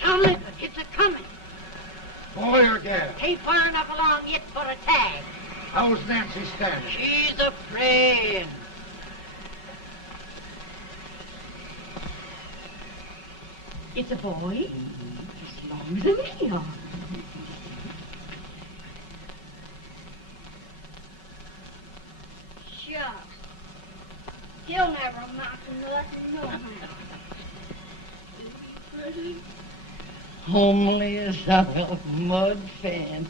Tomlin, it's a-coming. Boy or gal? Ain't far enough along yet for a tag. How's Nancy standing? She's a praying. It's a boy. As long as a me are. Shucks. He'll never amount to nothing, no how. Pretty. Homely as a mud fan.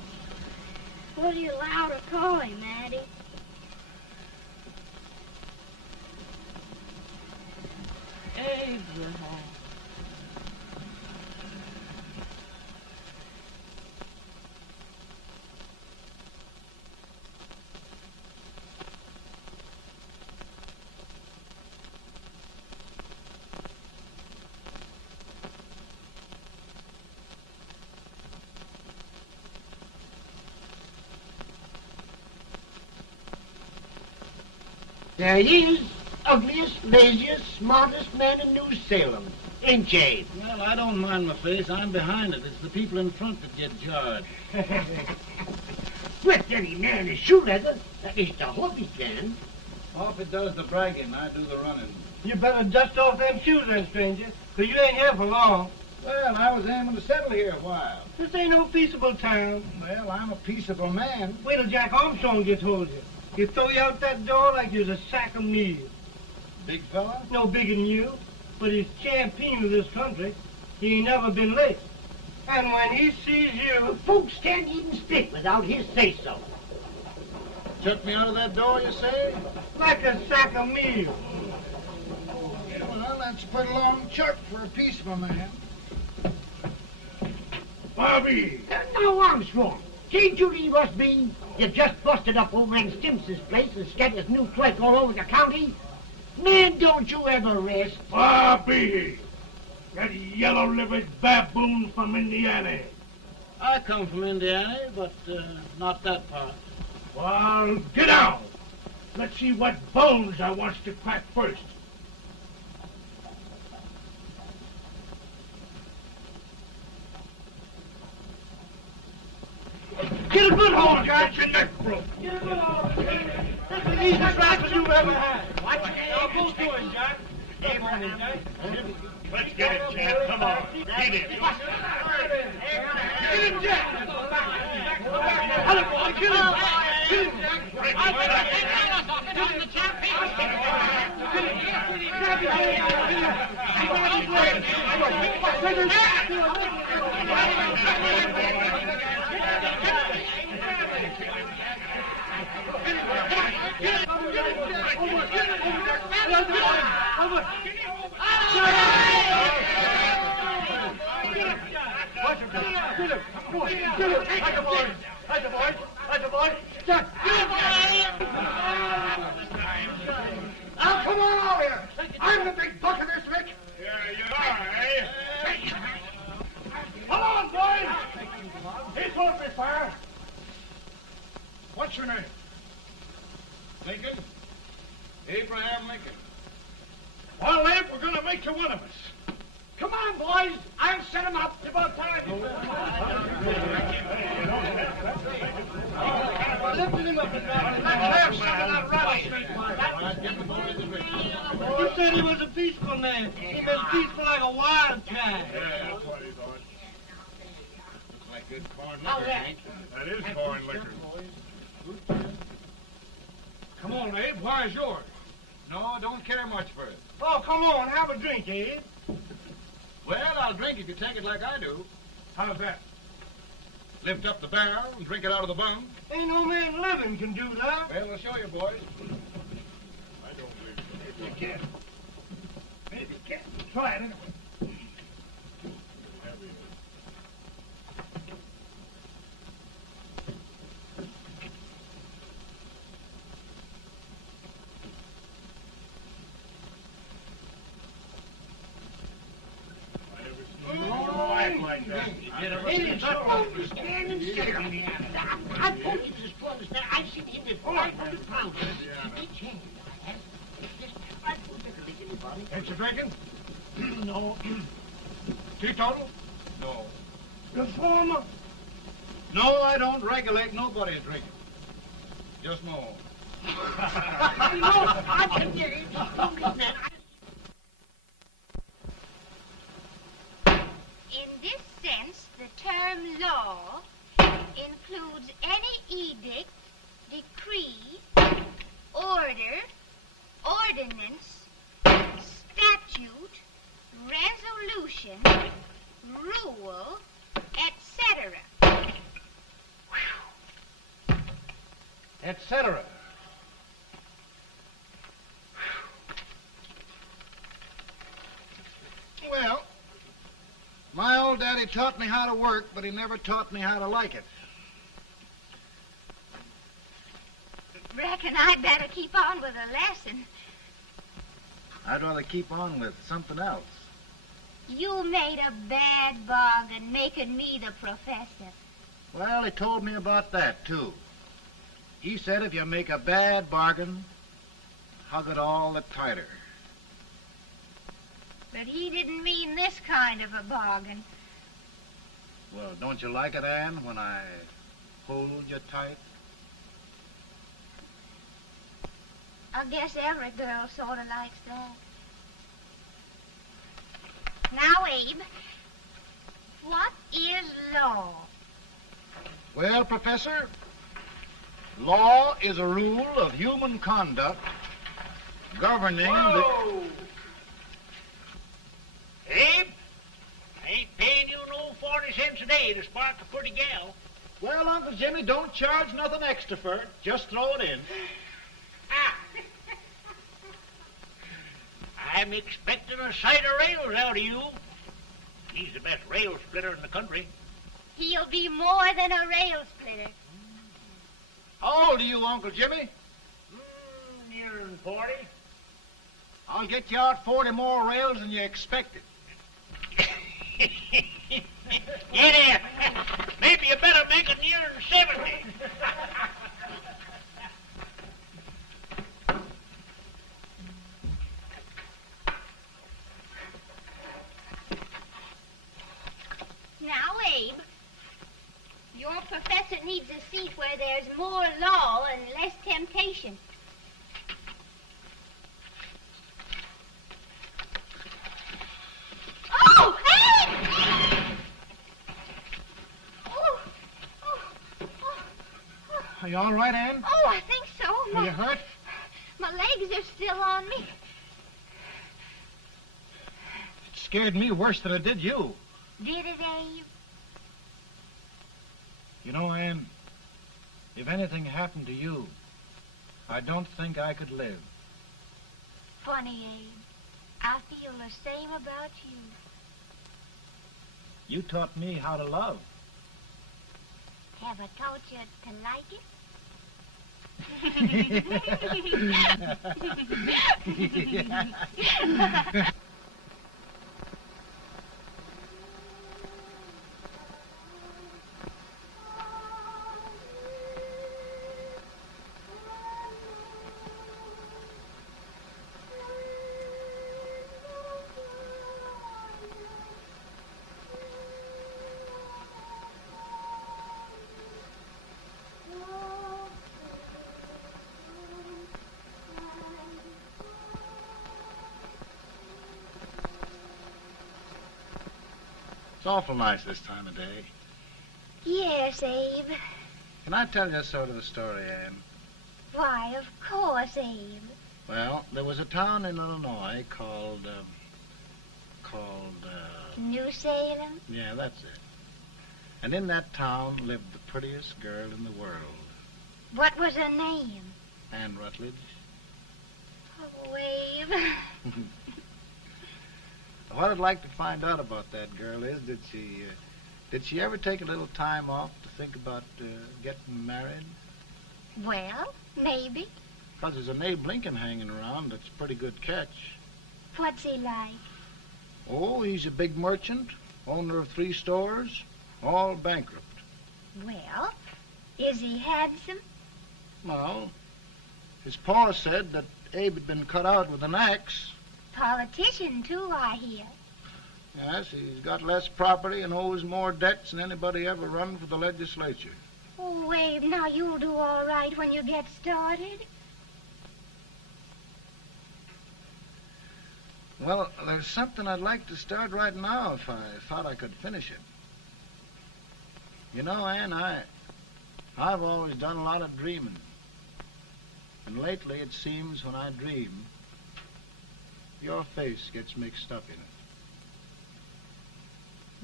What do you allow to call him, Addie? Abraham. There he is, ugliest, laziest, smartest man in New Salem, ain't ye? Well, I don't mind my face. I'm behind it. It's the people in front that get jarred. With any man is shoe leather, that is to hope he can. Off it does the bragging, I do the running. You better dust off them shoes then, stranger, 'cause you ain't here for long. Well, I was aiming to settle here a while. This ain't no peaceable town. Well, I'm a peaceable man. Wait till Jack Armstrong gets hold of you. He'll throw you out that door like you was a sack of meal. Big fella? No bigger than you, but he's champion of this country. He ain't never been late. And when he sees you... Folks can't even speak without his say-so. Took me out of that door, you say? Like a sack of meal. Well, that's a pretty long chuck for a peaceable man. Bobby! Now, Armstrong, can't you leave us be? You've just busted up old man Stimpson's place and scattered new clerk all over the county. Man, don't you ever rest. Bobby! That yellow-livered baboon from Indiana. I come from Indiana, but not that part. Well, get out. Let's see what bones I wants to crack first. Get a good hold, Got your neck broke. Get a good hold. That's the easiest rifle you've ever had. Watch it, Now go to it, Jack. Come on, Jack. Let's get it, Jack. Come on. Get it. Get him, Jack. Hello, boy. Kill him. Kill him, Jack. Break the Now, come on over here. I'm the big buck of this lick. Yeah, you are, eh? Come on, boys. He's open fire. What's your name? Lincoln? Abraham Lincoln. Well, Lamp, we're going to make you one of us. Come on, boys. I'll set him up. It's about time. Lifting him up and down. Let's have some of that rattlesnake. You said he was a peaceful man. He was peaceful like a wild cat. Yeah, that's what he thought. Looks like good corn How's liquor, that? Hank. That is corn liquor. Come on, Abe. Where's yours? No, don't care much for it. Oh, come on. Have a drink, Abe. Well, I'll drink if you take it like I do. How's that? Lift up the barrel and drink it out of the bung. Ain't no man living can do that. Well, I'll show you, boys. I don't believe so. You can. Maybe you can. Try it anyway. Like that. It is always standing still. I told you this was there. I've seen him at 500 pounds. Each hand I have. This I don't think I lick anybody. Ain't you drinking? No. Teetotal? No. Reformer? No, I don't regulate nobody's drinking. Just my own. I can get it. In this sense, the term law includes any edict, decree, order, ordinance, statute, resolution, rule, etc. Etc. Well, my old daddy taught me how to work, but he never taught me how to like it. Reckon I'd better keep on with the lesson. I'd rather keep on with something else. You made a bad bargain making me the professor. Well, he told me about that, too. He said if you make a bad bargain, hug it all the tighter. But he didn't mean this kind of a bargain. Well, don't you like it, Anne, when I hold you tight? I guess every girl sort of likes that. Now, Abe, what is law? Well, Professor, law is a rule of human conduct governing Whoa! Abe, I ain't paying you no 40 cents a day to spark a pretty gal. Well, Uncle Jimmy, don't charge nothing extra for it. Just throw it in. I'm expecting a sight of rails out of you. He's the best rail splitter in the country. He'll be more than a rail splitter. How old are you, Uncle Jimmy? Nearing 40. I'll get you out 40 more rails than you expected. Yeah, maybe you better make it nearing 70. Now, Abe, your professor needs a seat where there's more law and less temptation. Oh, Abe! Are you all right, Anne? Oh, I think so. Are you hurt? My legs are still on me. It scared me worse than it did you. Did it, Abe? You know, Anne, if anything happened to you, I don't think I could live. Funny, Abe. I feel the same about you. You taught me how to love. Have I taught you to like it? It's awful nice this time of day. Yes, Abe. Can I tell you sort of a story, Anne? Why, of course, Abe. Well, there was a town in Illinois called, New Salem? yeah, that's it. And in that town lived the prettiest girl in the world, What was her name? Anne Rutledge. Oh, Abe. What I'd like to find out about that girl is, did she ever take a little time off to think about getting married? Well, maybe. Because there's an Abe Lincoln hanging around that's a pretty good catch. What's he like? Oh, he's a big merchant, owner of 3 stores, all bankrupt. Well, is he handsome? Well, his pa said that Abe had been cut out with an axe. Politician, too, I hear. Yes, he's got less property and owes more debts than anybody ever run for the legislature. Oh, Abe, now you'll do all right when you get started. Well, there's something I'd like to start right now if I thought I could finish it. You know, Ann, I've always done a lot of dreaming. And lately it seems when I dream, your face gets mixed up in it.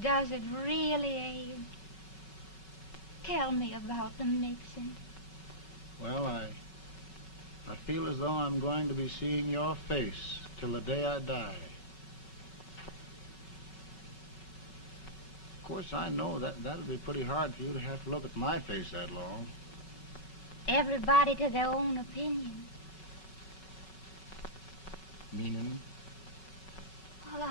Does it really, Abe? Tell me about the mixing. Well, I feel as though I'm going to be seeing your face till the day I die. Of course, I know that'll be pretty hard for you to have to look at my face that long. Everybody to their own opinion. Meaning? Well,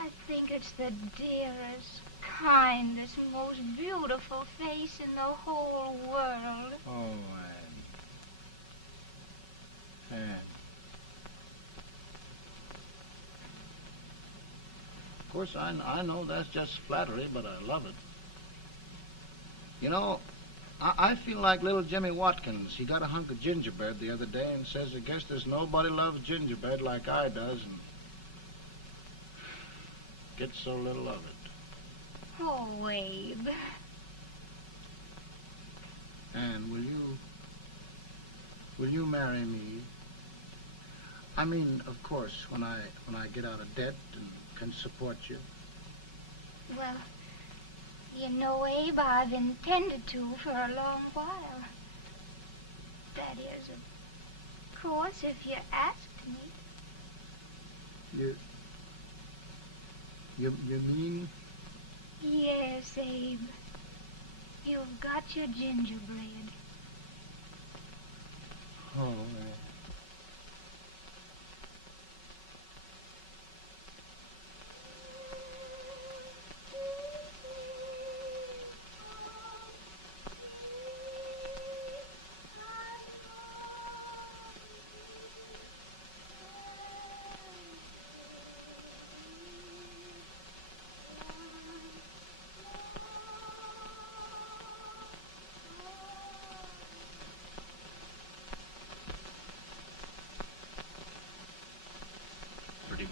I think it's the dearest, kindest, most beautiful face in the whole world. Oh, Ann. Ann. Of course, I know that's just flattery, but I love it. You know, I feel like little Jimmy Watkins. He got a hunk of gingerbread the other day and says, I guess there's nobody loves gingerbread like I does, and gets so little of it. Oh, Abe. Ann, will you marry me? I mean, of course, when I get out of debt and can support you. Well, you know, Abe, I've intended to for a long while. That is, of course, if you asked me. You mean? Yes, Abe. You've got your gingerbread. Oh,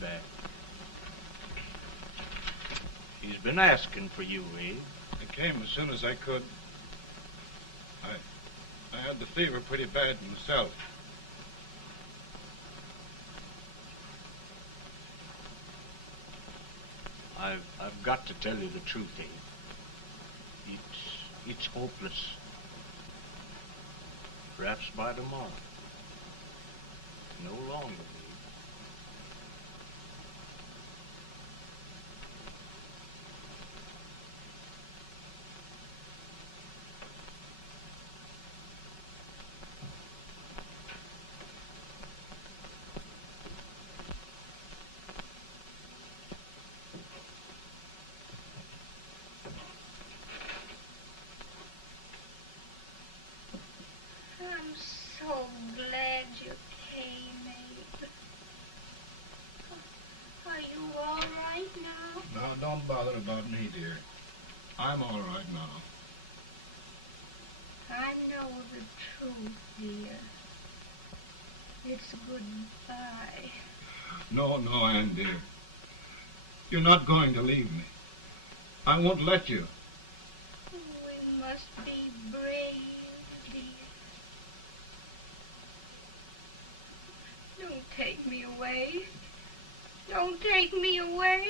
Bad. He's been asking for you, Abe. I came as soon as I could. I had the fever pretty bad myself. I've got to tell you the truth, Abe. It's hopeless. Perhaps by tomorrow. No longer. So glad you came, Abe. Are you all right now? Now, don't bother about me, dear. I'm all right now. I know the truth, dear. It's goodbye. No, Ann, dear. You're not going to leave me. I won't let you. We must be brave, dear. Don't take me away. Don't take me away.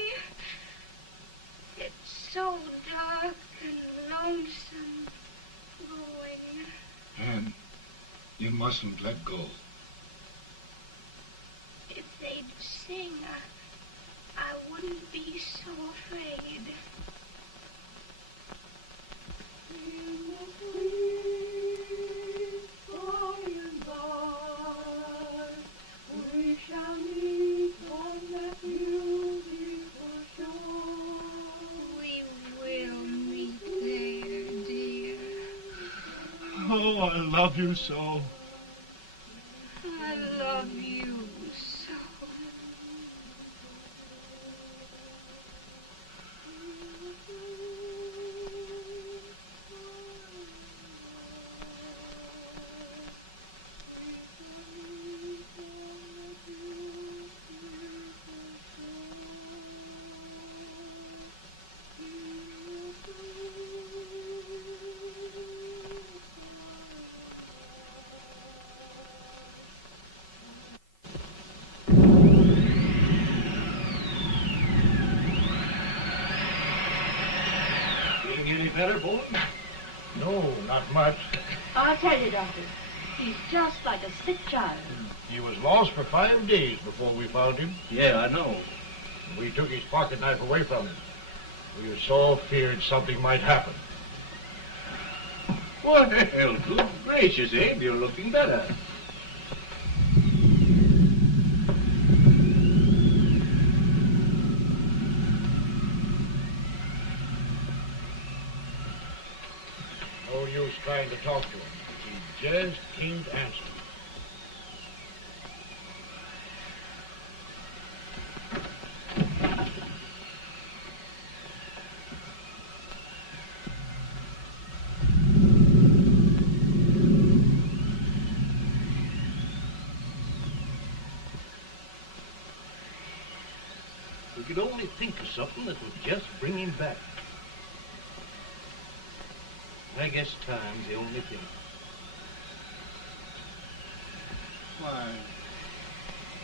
It's so dark and lonesome going. Ann, you mustn't let go. If they'd sing, I wouldn't be so afraid. Oh, I love you so. I love you so. better, Bolton? No, not much. I'll tell you, Doctor, he's just like a sick child. He was lost for 5 days before we found him. Yeah, I know. We took his pocket knife away from him. We were so feared something might happen. Well, good gracious, Abe, you're looking better. No use trying to talk to him. He just can't answer. We could only think of something that would just bring him back. I guess time's the only thing.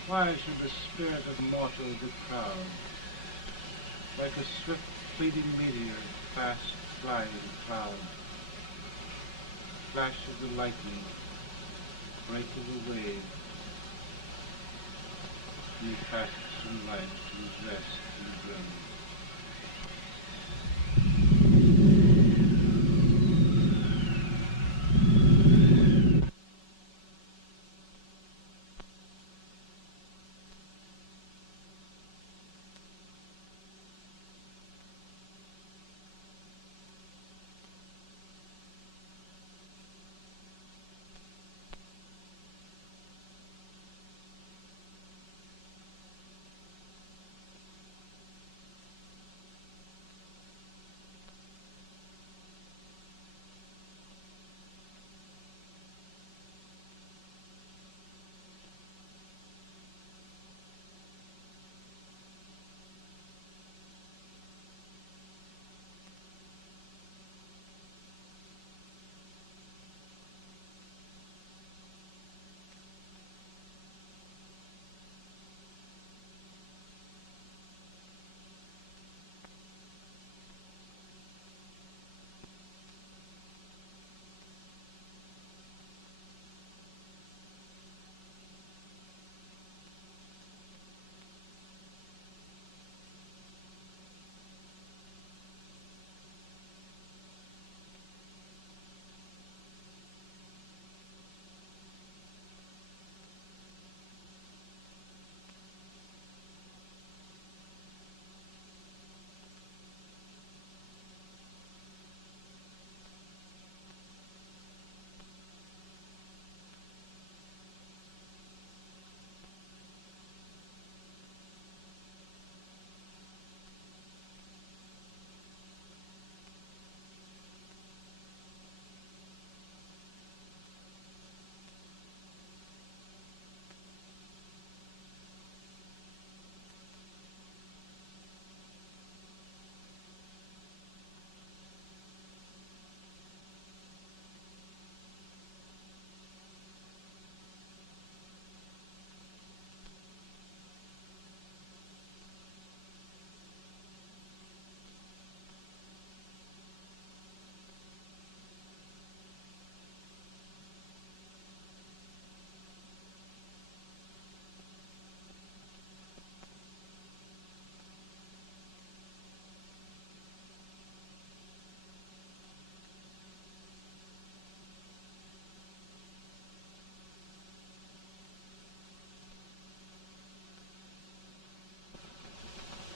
Why should the spirit of mortal be proud? Like a swift fleeting meteor, fast flying cloud. Flash of the lightning, break of the wave. He passes from life to his rest in the grave.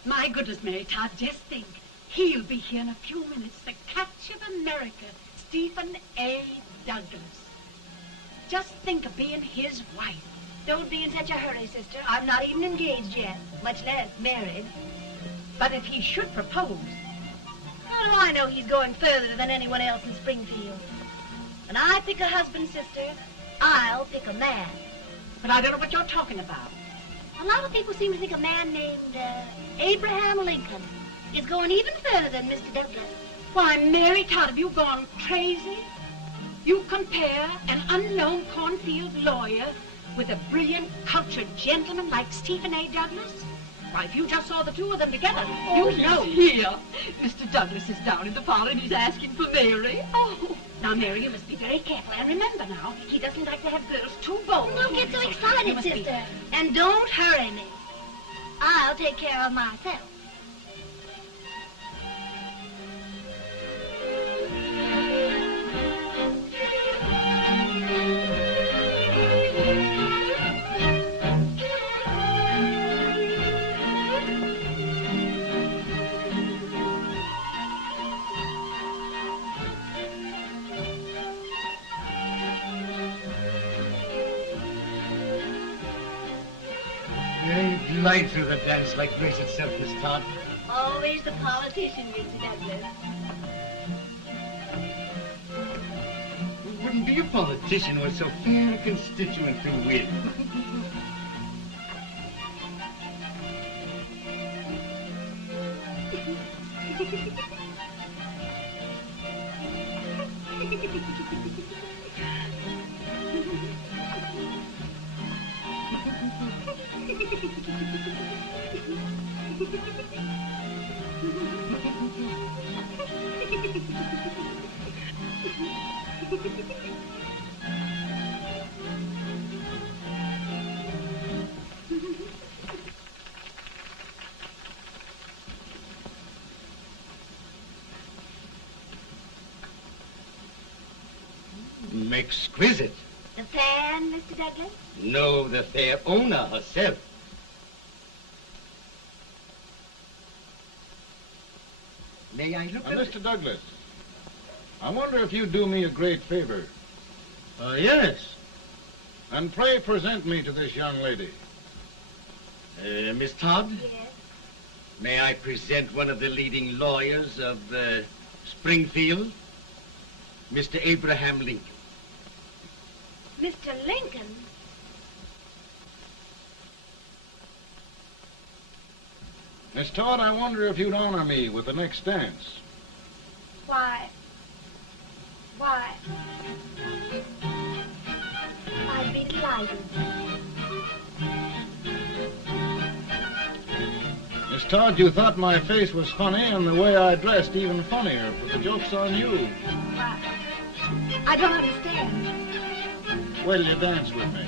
My goodness, Mary Todd, just think. He'll be here in a few minutes. The catch of America, Stephen A. Douglas. Just think of being his wife. Don't be in such a hurry, sister. I'm not even engaged yet, much less married. But if he should propose... How do I know he's going further than anyone else in Springfield? When I pick a husband, sister, I'll pick a man. But I don't know what you're talking about. A lot of people seem to think a man named Abraham Lincoln is going even further than Mr. Douglas. Why, Mary Todd, have you gone crazy? You compare an unknown cornfield lawyer with a brilliant, cultured gentleman like Stephen A. Douglas? Why, if you just saw the two of them together, Oh, you'd know. Here. Mr. Douglas is down in the parlor and he's asking for Mary. Oh. Now, Mary, you must be very careful. And remember now, he doesn't like to have girls too bold. Don't get so You excited, must be- sister. And don't hurry me. I'll take care of myself. You glide through the dance like grace itself, Miss Todd. Always the politician, Mr. Douglas. You wouldn't be a politician with so fair a constituent to win. Exquisite. The fan, Mr. Douglas? No, the fair owner herself. May I look at Mr. Douglas, I wonder if you'd do me a great favor. Yes. And pray present me to this young lady. Miss Todd? Yes. May I present one of the leading lawyers of Springfield, Mr. Abraham Lincoln. Mr. Lincoln? Miss Todd, I wonder if you'd honor me with the next dance. Why? I'd be delighted. Miss Todd, you thought my face was funny and the way I dressed even funnier, but the joke's on you. Why? I don't understand. Wait till you dance with me.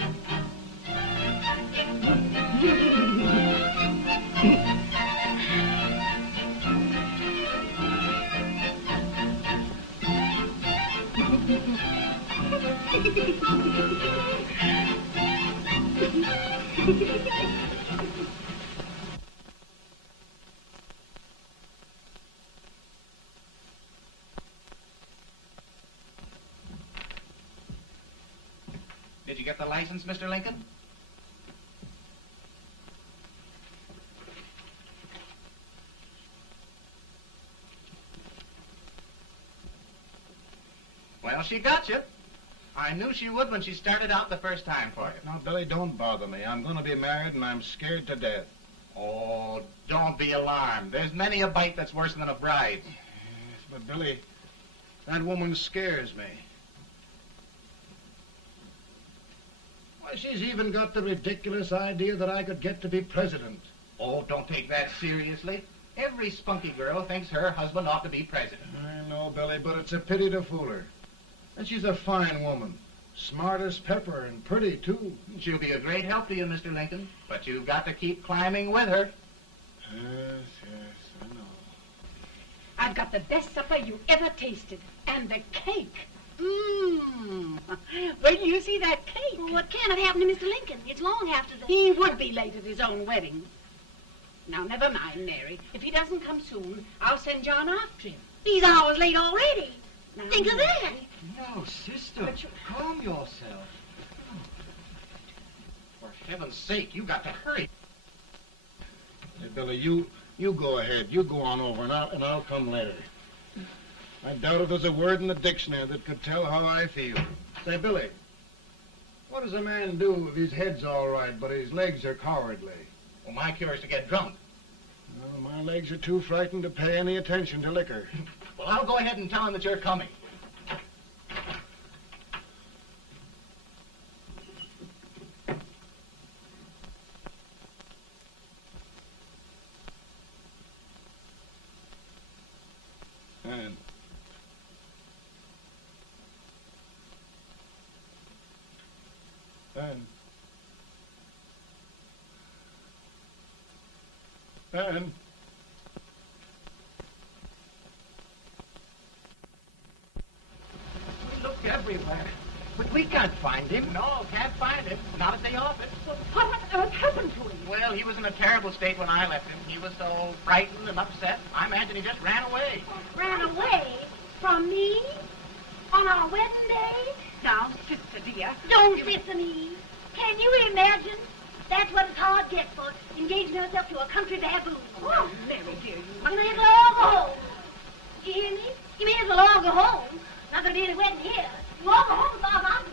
Did you get the license, Mr. Lincoln? Well, she got you. I knew she would when she started out the first time for you. Now, Billy, don't bother me. I'm going to be married and I'm scared to death. Oh, don't be alarmed. There's many a bite that's worse than a bride. Yes, but Billy, that woman scares me. Why, she's even got the ridiculous idea that I could get to be president. Oh, don't take that seriously. Every spunky girl thinks her husband ought to be president. I know, Billy, but it's a pity to fool her. And she's a fine woman. Smart as pepper and pretty, too. She'll be a great help to you, Mr. Lincoln. But you've got to keep climbing with her. Yes, I know. I've got the best supper you ever tasted. And the cake. Mmm. Wait till you see that cake. Well, what can have happened to Mr. Lincoln? It's long after the... He would be late at his own wedding. Now, never mind, Mary. If he doesn't come soon, I'll send John after him. He's hours late already. Now, Think of that. No, sister. Calm yourself. For heaven's sake, you got to hurry. Hey, Billy, you go ahead. You go on over, and I'll come later. I doubt if there's a word in the dictionary that could tell how I feel. Say, Billy, what does a man do if his head's all right, but his legs are cowardly? Well, my cure is to get drunk. Well, my legs are too frightened to pay any attention to liquor. Well, I'll go ahead and tell him that you're coming. Ben. Ben. We looked everywhere, but we can't find him. No, can't find him. Not at the office. Well, what on earth happened to him? Well, he was in a terrible state when I left him. He was so frightened and upset. I imagine he just ran away. Ran away from me on our wedding day? Now, sister dear. Don't listen to me. Can you imagine? That's what it's hard gets for engaging herself to a country baboon. Oh, Mary, dear, You may as well all go home. Did you hear me? You may as well all go home. Not gonna be any wedding here. You all go home as far as I'm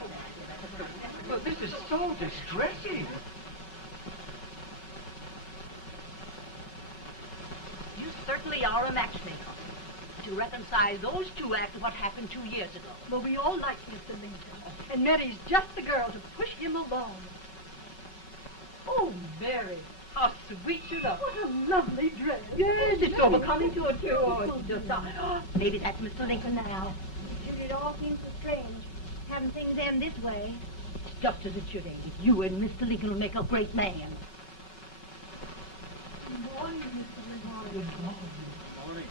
concerned. Well, this is so distressing. You certainly are a matchmaker. To reconcile those two after what happened 2 years ago. Well, we all like Mr. Lincoln. And Mary's just the girl to push him along. Oh, Mary, how sweet you look. What a lovely dress. Yes, it's so becoming to it, too. Oh, it's just... maybe that's Mr. Lincoln now. It all seems so strange, having things end this way. It's just as it should end. You and Mr. Lincoln will make a great man. Good morning, Mr. Lincoln. Good morning.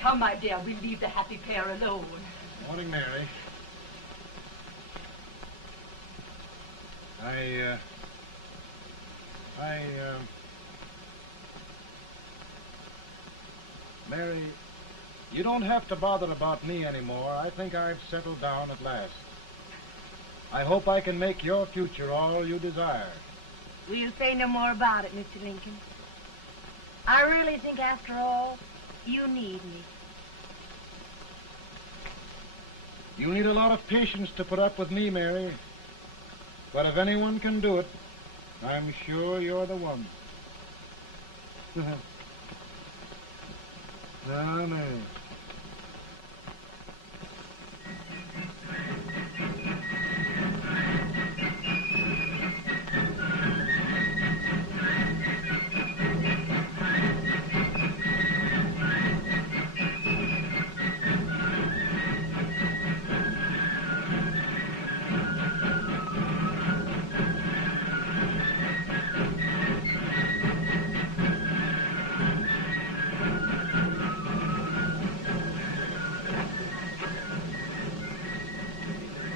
Come, my dear, we'll leave the happy pair alone. Morning, Mary. Mary, you don't have to bother about me anymore. I think I've settled down at last. I hope I can make your future all you desire. We'll say no more about it, Mr. Lincoln. I really think, after all, you need me. You need a lot of patience to put up with me, Mary. But if anyone can do it, I'm sure you're the one. Ah, Mary.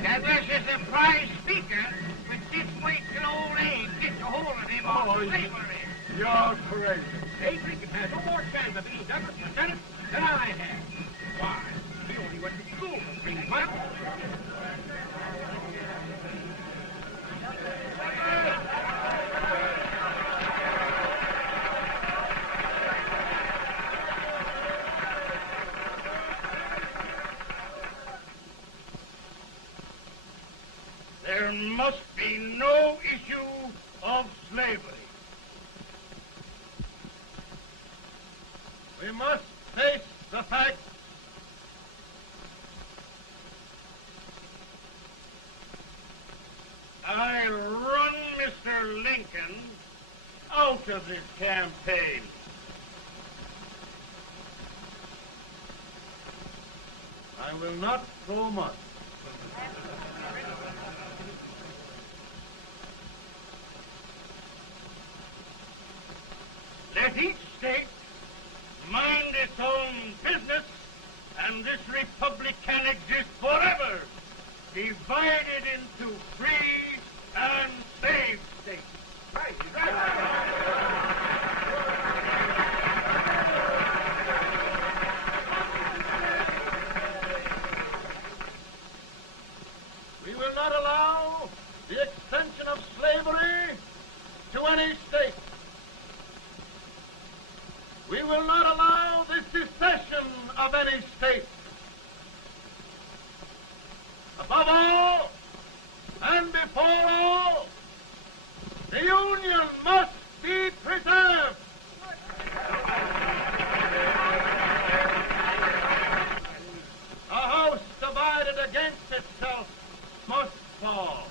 Douglas is a prize speaker, but this way till old age gets a hold of him on slavery. You're crazy. Abe Lincoln has no more chance of being Douglas for Senate than I have. Why? He only went to school for 3 months. There must be no issue of slavery. We must face the fact I run Mr. Lincoln out of this campaign. I will not throw much. Let each state mind its own business, and this republic can exist forever, divided into free and slave states. Right. We will not allow the extension of slavery to any state. We will not allow the secession of any state. Above all, and before all, the Union must be preserved. A house divided against itself must fall.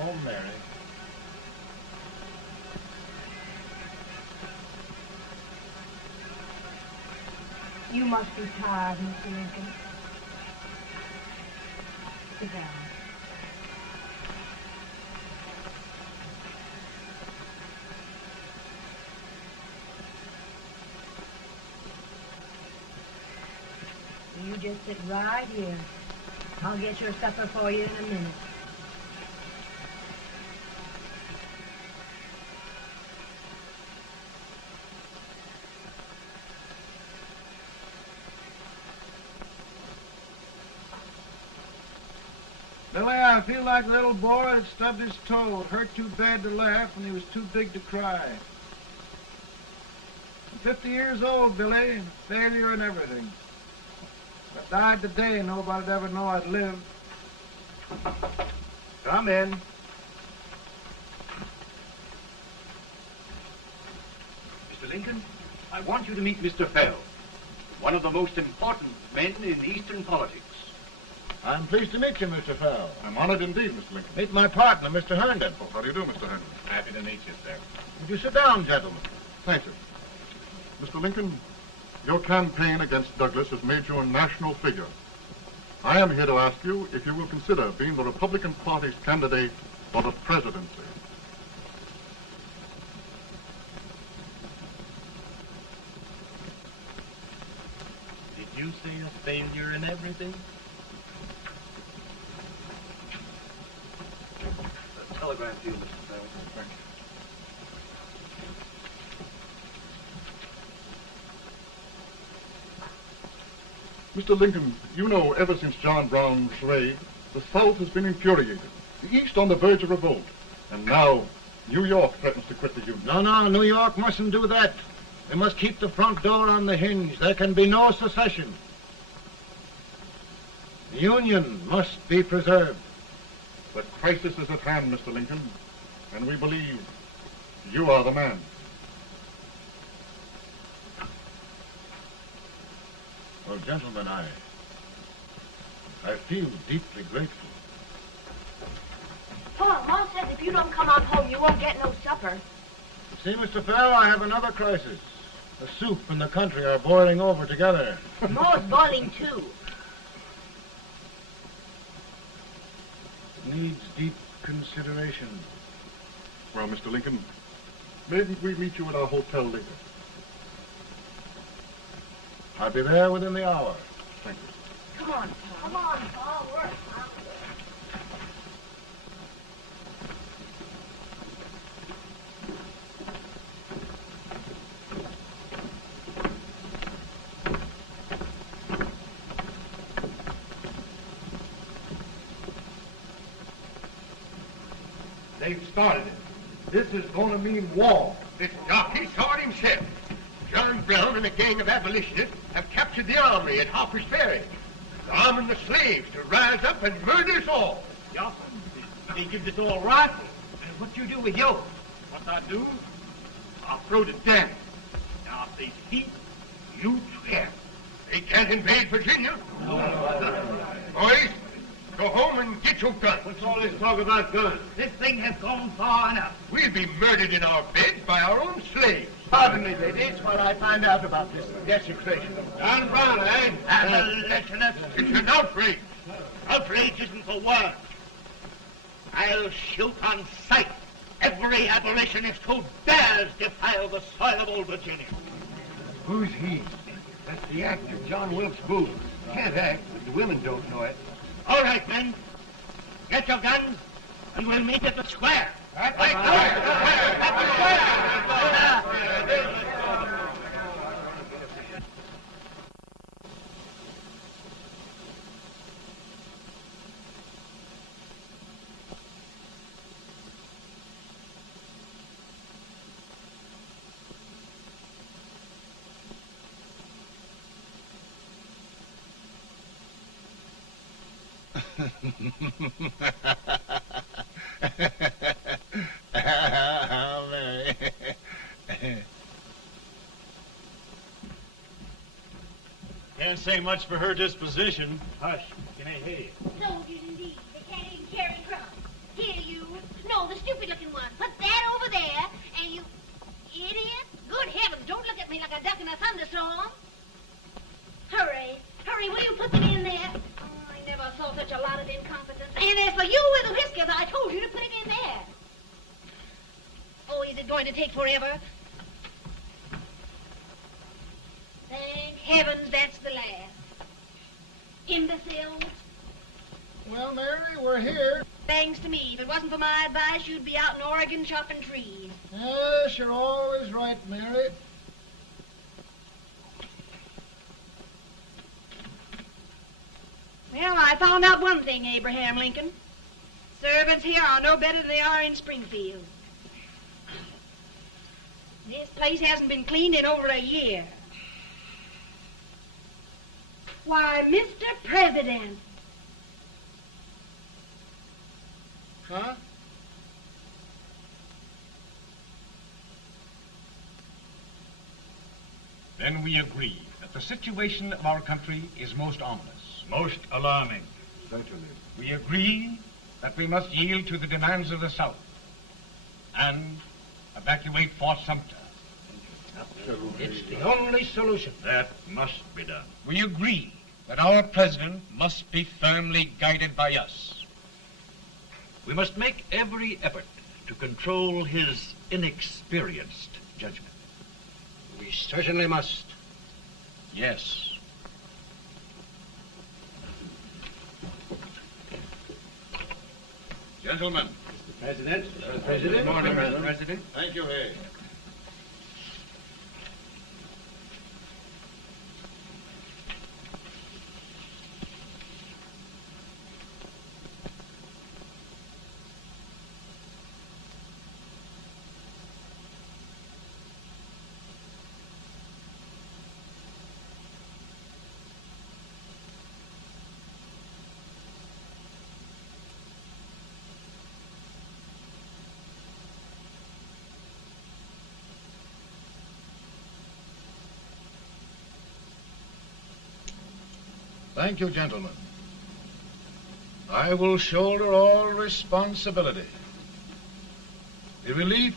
home, Mary. You must be tired, Mr. Lincoln. Sit down. You just sit right here. I'll get your supper for you in a minute. Billy, I feel like a little boy that stubbed his toe. It hurt too bad to laugh and he was too big to cry. I'm 50 years old, Billy. Failure and everything. If I died today, nobody'd ever know I'd lived. Come in. Mr. Lincoln, I want you to meet Mr. Fell, one of the most important men in Eastern politics. I'm pleased to meet you, Mr. Fell. I'm honored indeed, Mr. Lincoln. Meet my partner, Mr. Herndon. Oh, how do you do, Mr. Herndon? Happy to meet you, sir. Would you sit down, gentlemen? Thank you. Mr. Lincoln, your campaign against Douglas has made you a national figure. I am here to ask you if you will consider being the Republican Party's candidate for the presidency. Did you say a failure in everything? Telegram to you, Mr. Fell. Thank you. Mr. Lincoln, you know ever since John Brown's raid, the South has been infuriated, the East on the verge of revolt, and now New York threatens to quit the Union. No, New York mustn't do that. They must keep the front door on the hinge. There can be no secession. The Union must be preserved. The crisis is at hand, Mr. Lincoln, and we believe you are the man. Well, gentlemen, I feel deeply grateful. Paul, Mom says if you don't come on home, you won't get no supper. See, Mr. Fell, I have another crisis. The soup and the country are boiling over together. More's boiling, too. It needs deep consideration. Well, Mr. Lincoln, maybe we meet you at our hotel later. I'll be there within the hour. Thank you. Come on, Paul. Come on, Paul. We're hungry. They've started it. This is going to mean war. This jockey saw it himself. John Brown and a gang of abolitionists have captured the armory at Harper's Ferry. They're arming the slaves to rise up and murder us all. Yeah, they give us all rifles. And what you do with yours? What I do? I'll throw the damn. Now, if they speak, you swear. They can't invade Virginia. Boys, go home and get your guns. What's all this talk about guns? This thing has gone far enough. We'll be murdered in our beds by our own slaves. Pardon me, ladies, while I find out about this desecration. John Brown, eh? Abolitionists. It's an outrage. Outrage isn't the word. I'll shoot on sight every abolitionist who dares defile the soil of old Virginia. Who's he? That's the actor, John Wilkes Booth. Can't act, but the women don't know it. All right, men. Get your guns, and we'll meet at the square. At the Can't say much for her disposition. Hush. Can I hear you? Soldiers, indeed. They can't even carry crumbs. Here, you. No, the stupid-looking one. Put that over there, and you... Idiot. Good heavens, don't look at me like a duck in a thunderstorm. Hurry. Hurry, will you put them in there? Oh, I never saw such a lot of incompetence. And as for you with the whiskers, I told you to put it in there. Oh, is it going to take forever? Thank heavens that's the last. Imbeciles. Well, Mary, we're here. Thanks to me. If it wasn't for my advice, you'd be out in Oregon chopping trees. Yes, you're always right, Mary. Well, I found out one thing, Abraham Lincoln. Servants here are no better than they are in Springfield. This place hasn't been cleaned in over a year. Why, Mr. President. Huh? Then we agree that the situation of our country is most ominous. Most alarming. Certainly. We agree that we must yield to the demands of the South and evacuate Fort Sumter. It's the only solution. That must be done. We agree that our president must be firmly guided by us. We must make every effort to control his inexperienced judgment. We certainly must. Yes. Gentlemen. Mr. President. Good morning, Mr. President. Thank you, Hay. Thank you, gentlemen. I will shoulder all responsibility. The relief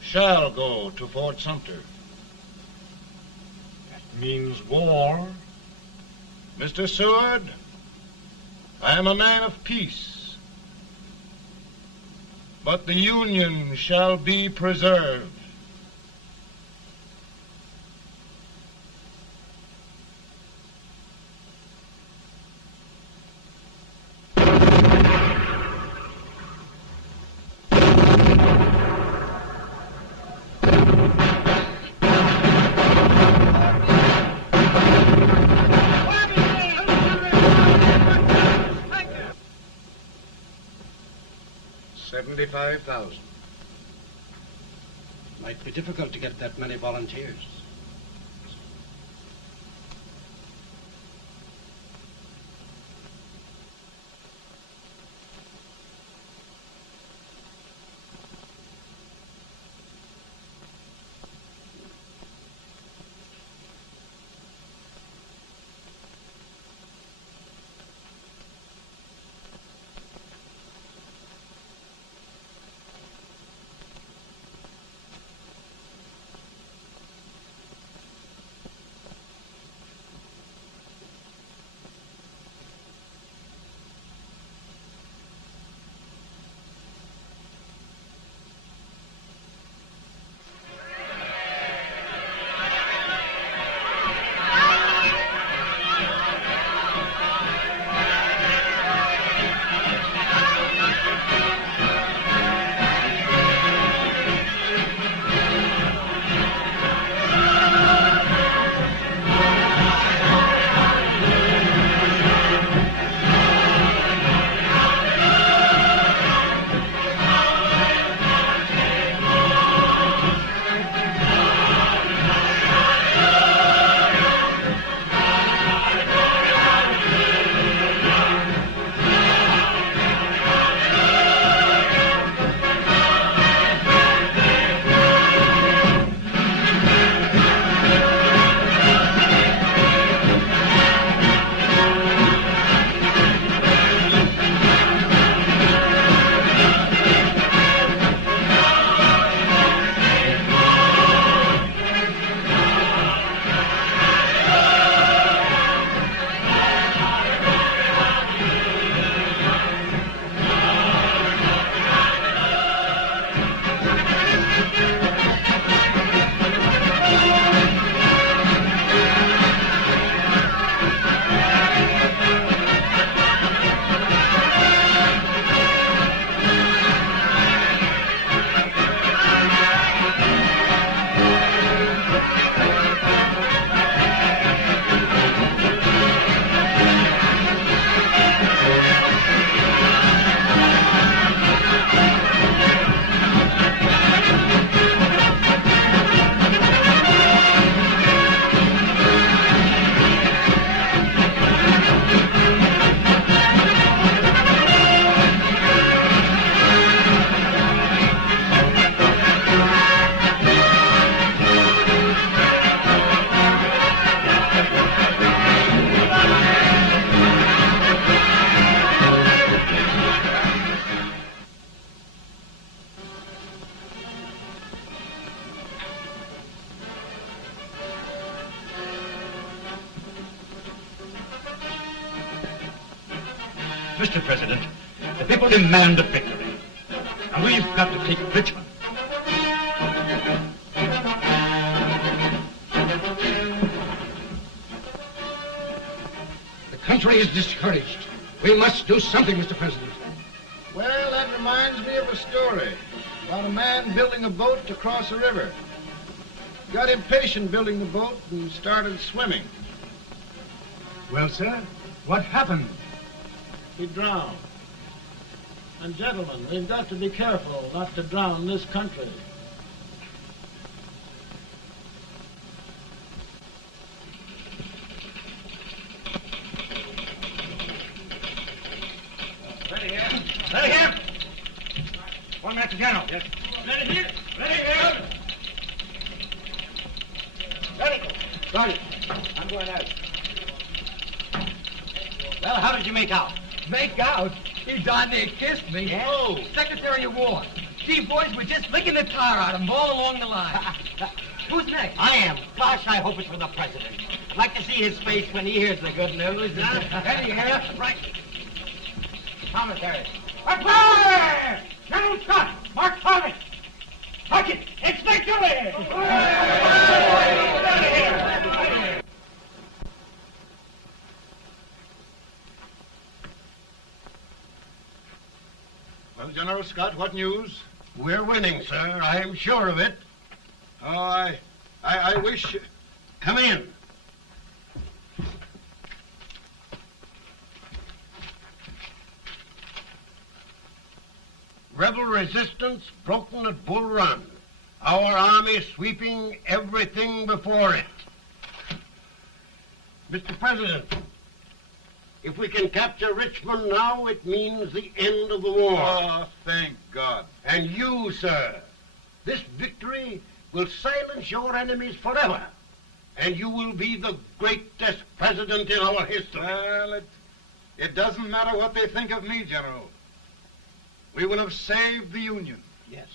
shall go to Fort Sumter. That means war. Mr. Seward, I am a man of peace, but the Union shall be preserved. $75,000. Might be difficult to get that many volunteers. Mr. President, the people demand a victory. And we've got to take Richmond. The country is discouraged. We must do something, Mr. President. Well, that reminds me of a story about a man building a boat to cross a river. He got impatient building the boat and started swimming. Well, sir, what happened? He drowned. And gentlemen, we've got to be careful not to drown this country. Ready here. Ready here. 1 minute to General. Yes. Ready here. Ready here. Ready. Right. I'm going out. Well, how did you make out? Make out? He darn near kissed me. Yeah? Oh, Secretary of War. Gee, boys, we're just licking the tar out of him all along the line. Who's next? I am. Gosh, I hope it's for the president. I'd like to see his face when he hears the good news. Ready here. Right. Commissary. Fire! General Scott! Mark Thomas! Touch it! It's victory! Well, General Scott, what news? We're winning, sir. I am sure of it. Oh, I wish... Come in. Rebel resistance broken at Bull Run. Our army sweeping everything before it. Mr. President, if we can capture Richmond now, it means the end of the war. Oh, thank God. And you, sir, this victory will silence your enemies forever. And you will be the greatest president in our history. Well, it doesn't matter what they think of me, General. We will have saved the Union. Yes.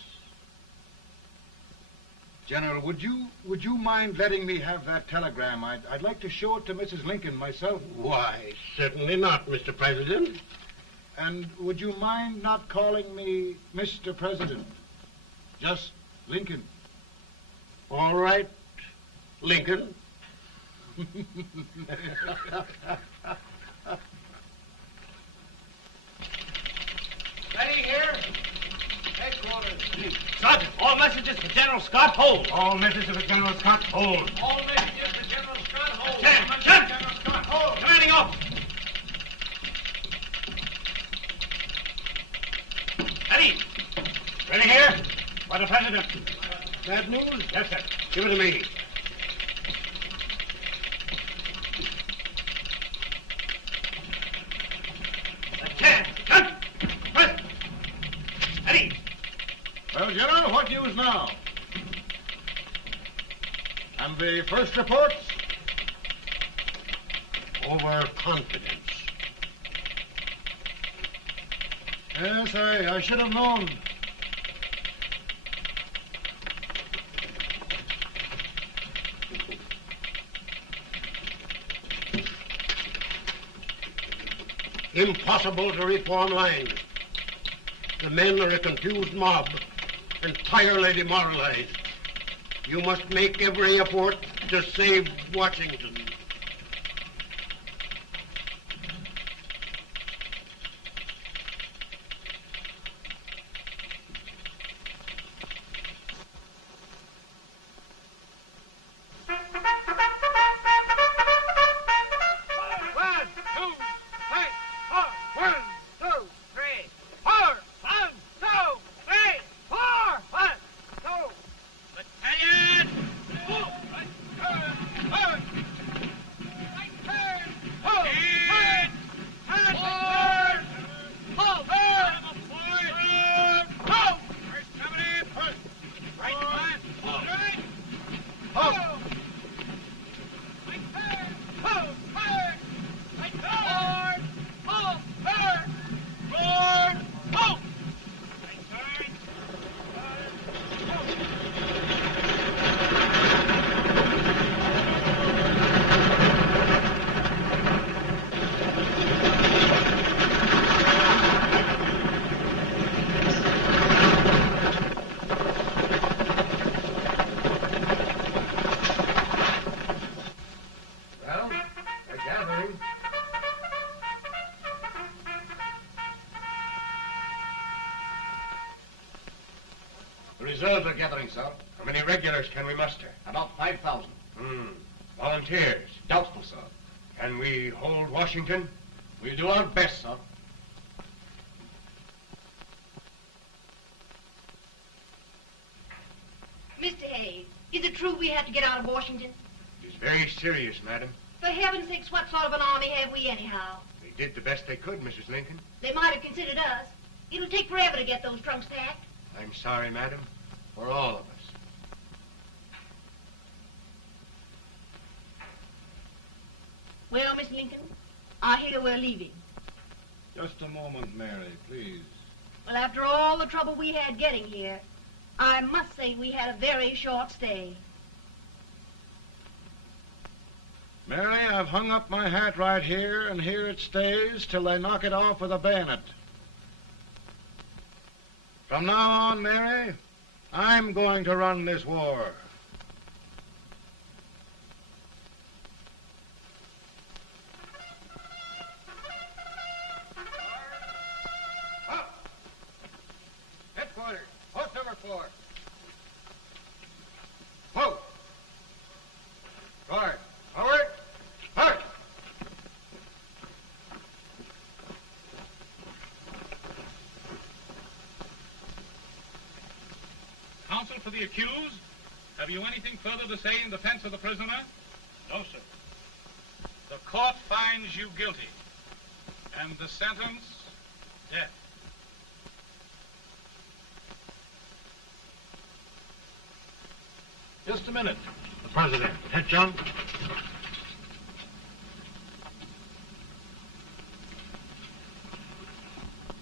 General, would you mind letting me have that telegram? I'd like to show it to Mrs. Lincoln myself. Why, certainly not, Mr. President. And would you mind not calling me Mr. President? Just Lincoln. All right, Lincoln. Ready here. Headquarters. Sergeant, all messages for General Scott, hold. All messages of General Scott, hold. All messages for General Scott, hold. General Scott, hold. Commanding officer. Ready. Ready here. For the President. Bad news? Yes, sir. Give it to me. Well, General, what news now? And the first reports? Overconfidence. Yes, I should have known. Impossible to reform lines. The men are a confused mob, entirely demoralized. You must make every effort to save Washington. The reserves are gathering, sir. How many regulars can we muster? About 5,000. Volunteers? Doubtful, sir. Can we hold Washington? We'll do our best, sir. Mr. Hayes, is it true we have to get out of Washington? It is very serious, madam. For heaven's sakes, what sort of an army have we anyhow? They did the best they could, Mrs. Lincoln. They might have considered us. It'll take forever to get those trunks packed. I'm sorry, madam, for all of us. Well, Miss Lincoln, I hear we're leaving. Just a moment, Mary, please. Well, after all the trouble we had getting here, I must say we had a very short stay. Mary, I've hung up my hat right here, and here it stays till they knock it off with a bayonet. From now on, Mary, I'm going to run this war. Headquarters, post number 4. Whoa! Guard, forward, march! Counsel for the accused, have you anything further to say in defense of the prisoner? No, sir. The court finds you guilty, and the sentence, death. Just a minute. The President. Attention.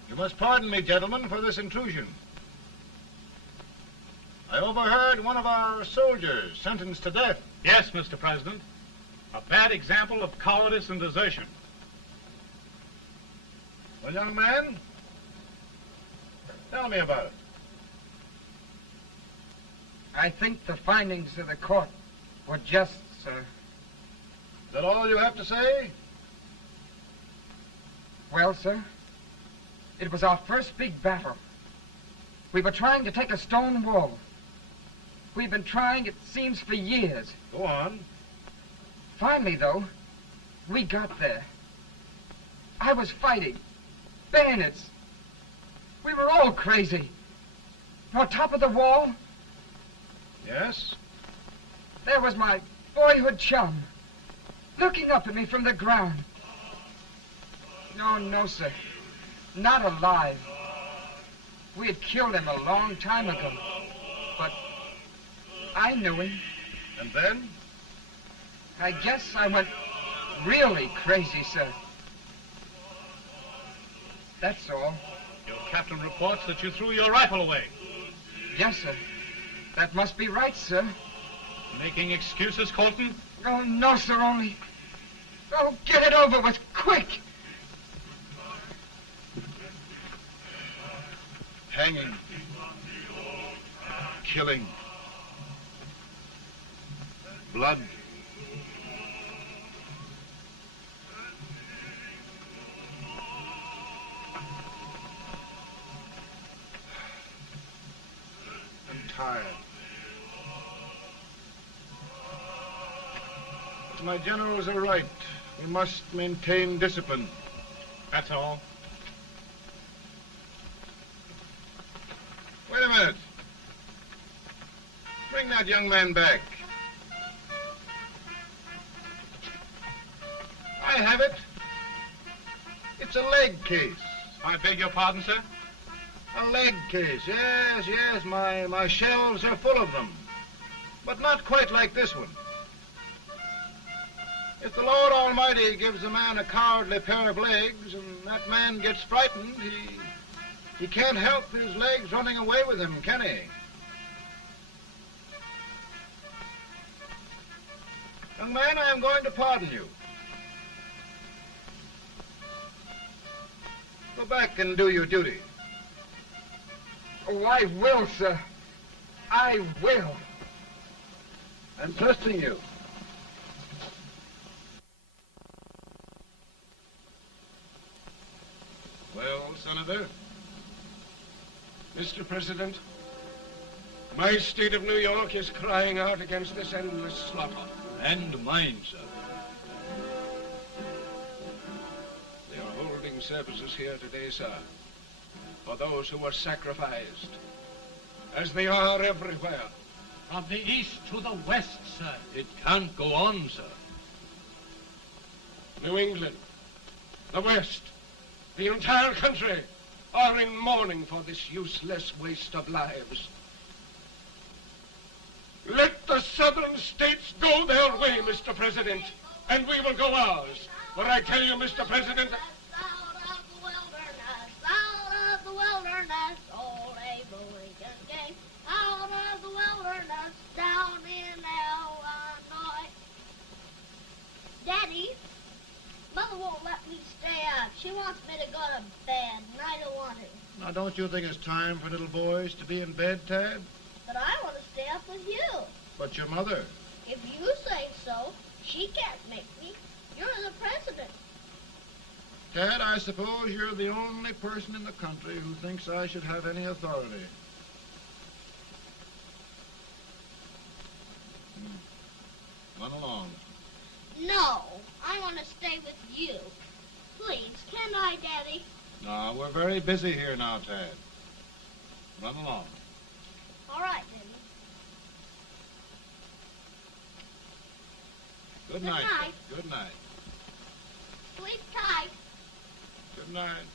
You must pardon me, gentlemen, for this intrusion. I overheard one of our soldiers sentenced to death. Yes, Mr. President. A bad example of cowardice and desertion. Well, young man, tell me about it. I think the findings of the court were just, sir. Is that all you have to say? Well, sir, it was our first big battle. We were trying to take a stone wall. We've been trying, it seems, for years. Go on. Finally, though, we got there. I was fighting. Bayonets. We were all crazy. On top of the wall, Yes? there was my boyhood chum, looking up at me from the ground. No, sir. Not alive. We had killed him a long time ago. But I knew him. And then? I guess I went really crazy, sir. That's all. Your captain reports that you threw your rifle away. Yes, sir. That must be right, sir. Making excuses, Colton? Oh, no, sir, only... Oh, get it over with, quick! Hanging. Killing. Blood. I'm tired. My generals are right. We must maintain discipline. That's all. Wait a minute. Bring that young man back. I have it. It's a leg case. I beg your pardon, sir? A leg case, yes. My shelves are full of them. But not quite like this one. If the Lord Almighty gives a man a cowardly pair of legs and that man gets frightened, he can't help his legs running away with him, can he? Young man, I am going to pardon you. Go back and do your duty. Oh, I will, sir. I will. I'm trusting you. Well, Senator? Mr. President, My state of New York is crying out against this endless slaughter. And mine, sir. They are holding services here today, sir, for those who were sacrificed, as they are everywhere. From the east to the west, sir. It can't go on, sir. New England, the West, the entire country are in mourning for this useless waste of lives. Let the southern states go their way, Mr. President, and we will go ours. For I tell you, Mr. President, Out of the wilderness, old Abraham Lincoln came. Out of the wilderness, down in Illinois. Daddy, Mother won't let me stay up. She wants me to go to bed, and I don't want to. Now, don't you think it's time for little boys to be in bed, Tad? But I want to stay up with you. But your mother. If you say so, she can't make me. You're the president. Tad, I suppose you're the only person in the country who thinks I should have any authority. Run along. No, I want to stay with you. Please, can I, Daddy? No, we're very busy here now, Tad. Run along. All right, Daddy. Good night. Good night. Sleep tight. Good night.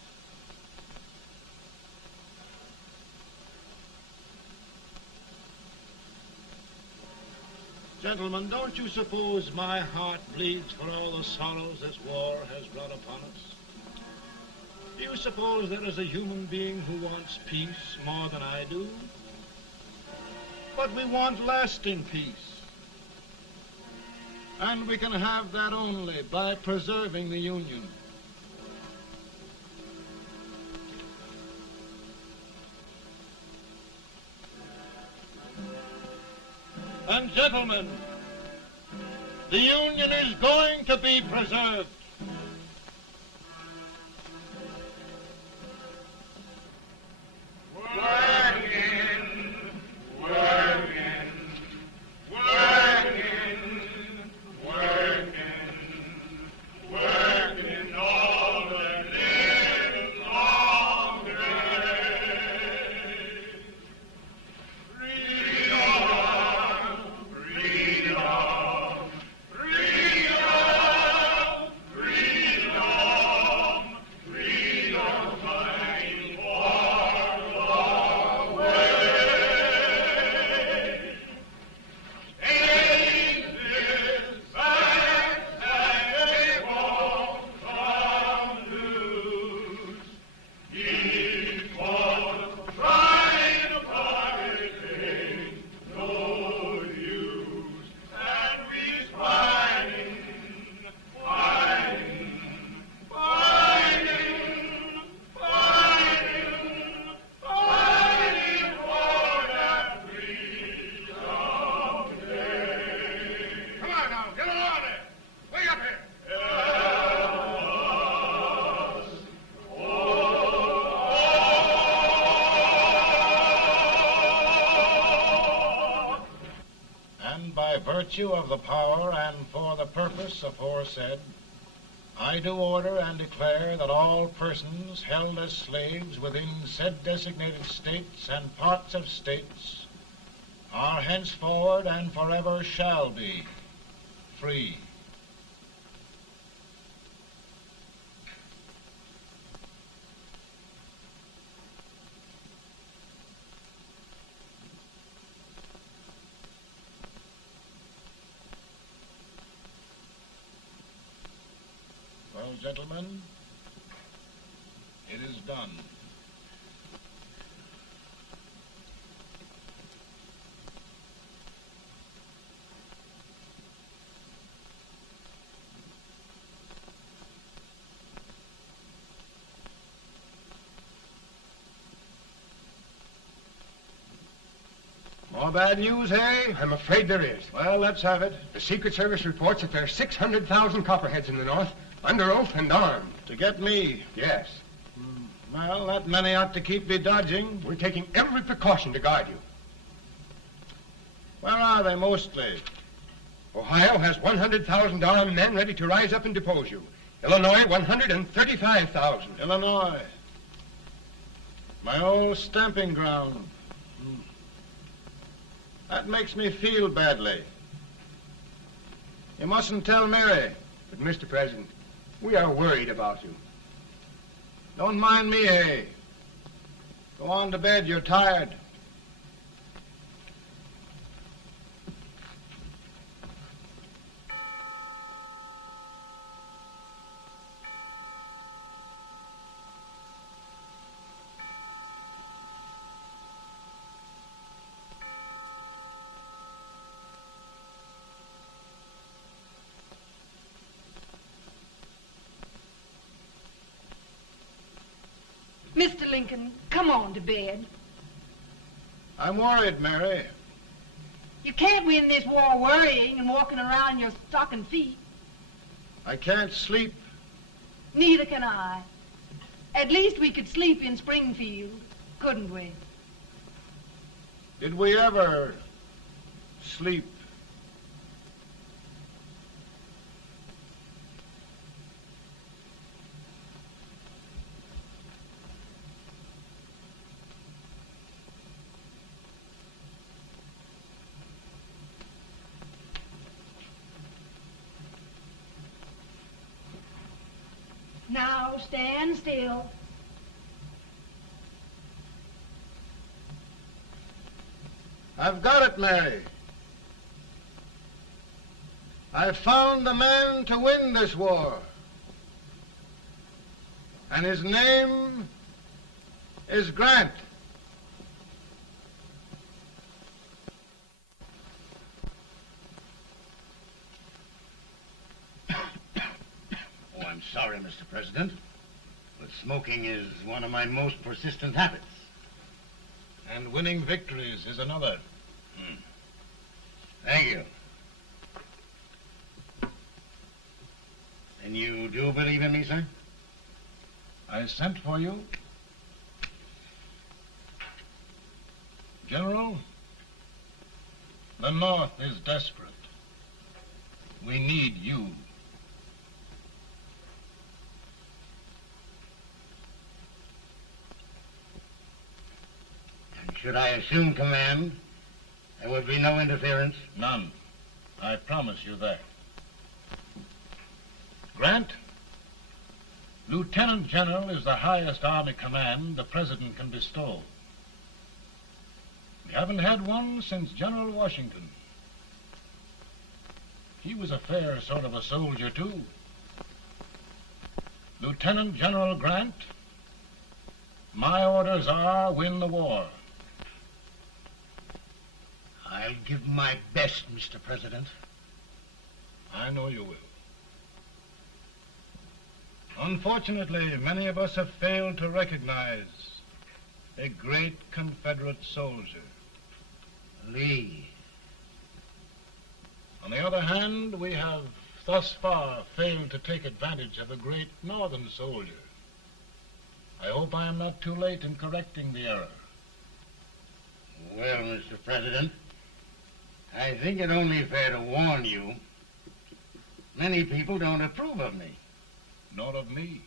Gentlemen, don't you suppose my heart bleeds for all the sorrows this war has brought upon us? Do you suppose there is a human being who wants peace more than I do? But we want lasting peace. And we can have that only by preserving the Union. And gentlemen, the Union is going to be preserved. Working, working, working, working, working all the live long day. Freedom, freedom, freedom, freedom, freedom, fighting for the way. Ages back and they won't come loose. Keep on trying to party, ain't no use. And we's fighting, fighting, fighting, fighting, fighting for that freedom day. Come on now, get along there. Way up here. And by virtue of the power and for the purpose aforesaid, I do order and declare that all persons held as slaves within said designated states and parts of states are henceforward and forever shall be free. Well, gentlemen, it is done. More bad news, eh? I'm afraid there is. Well, let's have it. The Secret Service reports that there are 600,000 copperheads in the North, under oath and armed. To get me? Yes. Well, that many ought to keep me dodging. We're taking every precaution to guard you. Where are they mostly? Ohio has 100,000 armed men ready to rise up and depose you. Illinois, 135,000. Illinois. My old stamping ground. That makes me feel badly. You mustn't tell Mary. But, Mr. President, we are worried about you. Don't mind me, eh? Go on to bed. You're tired. Mr. Lincoln, come on to bed. I'm worried, Mary. You can't win this war worrying and walking around in your stocking feet. I can't sleep. Neither can I. At least we could sleep in Springfield, couldn't we? Did we ever sleep? Now stand still. I've got it, Mary. I've found the man to win this war. And his name is Grant. Oh, I'm sorry, Mr. President, but smoking is one of my most persistent habits. And winning victories is another. Thank you. And you do believe in me, sir? I sent for you. General, the North is desperate. We need you. And should I assume command, there would be no interference? None. I promise you that. Grant, Lieutenant General is the highest army command the President can bestow. We haven't had one since General Washington. He was a fair sort of a soldier, too. Lieutenant General Grant, my orders are win the war. I'll give my best, Mr. President. I know you will. Unfortunately, many of us have failed to recognize a great Confederate soldier, Lee. On the other hand, we have thus far failed to take advantage of a great Northern soldier. I hope I am not too late in correcting the error. Well, Mr. President, I think it only fair to warn you. Many people don't approve of me. Nor of me.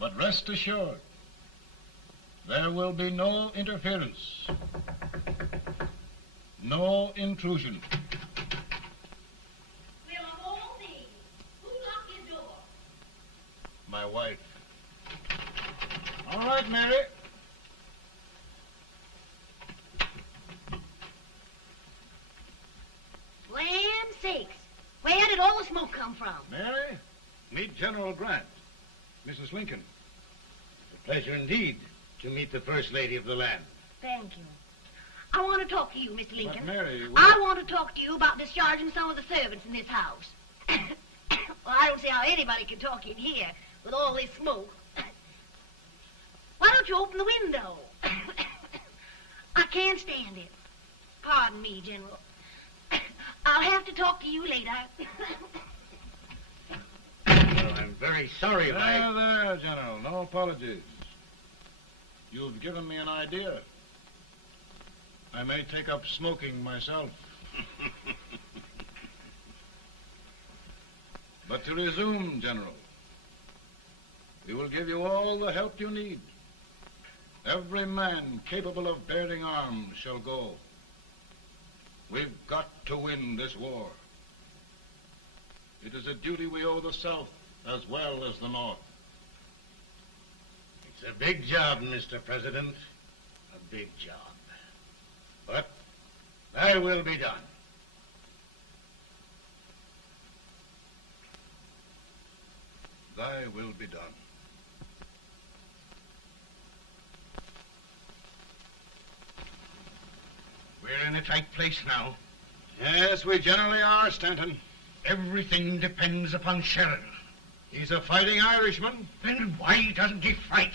But rest assured, there will be no interference, no intrusion. Well, of all things, who locked your door? My wife. All right, Mary. Land sakes, where did all the smoke come from? Mary, meet General Grant, Mrs. Lincoln. A pleasure indeed to meet the First Lady of the land. Thank you. I want to talk to you, Mr. Lincoln. But Mary, I want to talk to you about discharging some of the servants in this house. Well, I don't see how anybody can talk in here with all this smoke. Why don't you open the window? I can't stand it. Pardon me, General. I'll have to talk to you later. Well, I'm very sorry if I... There, General. No apologies. You've given me an idea. I may take up smoking myself. But to resume, General, we will give you all the help you need. Every man capable of bearing arms shall go. We've got to win this war. It is a duty we owe the South as well as the North. It's a big job, Mr. President. A big job. But thy will be done. Thy will be done. We're in a tight place now. Yes, we generally are, Stanton. Everything depends upon Sheridan. He's a fighting Irishman. Then why doesn't he fight?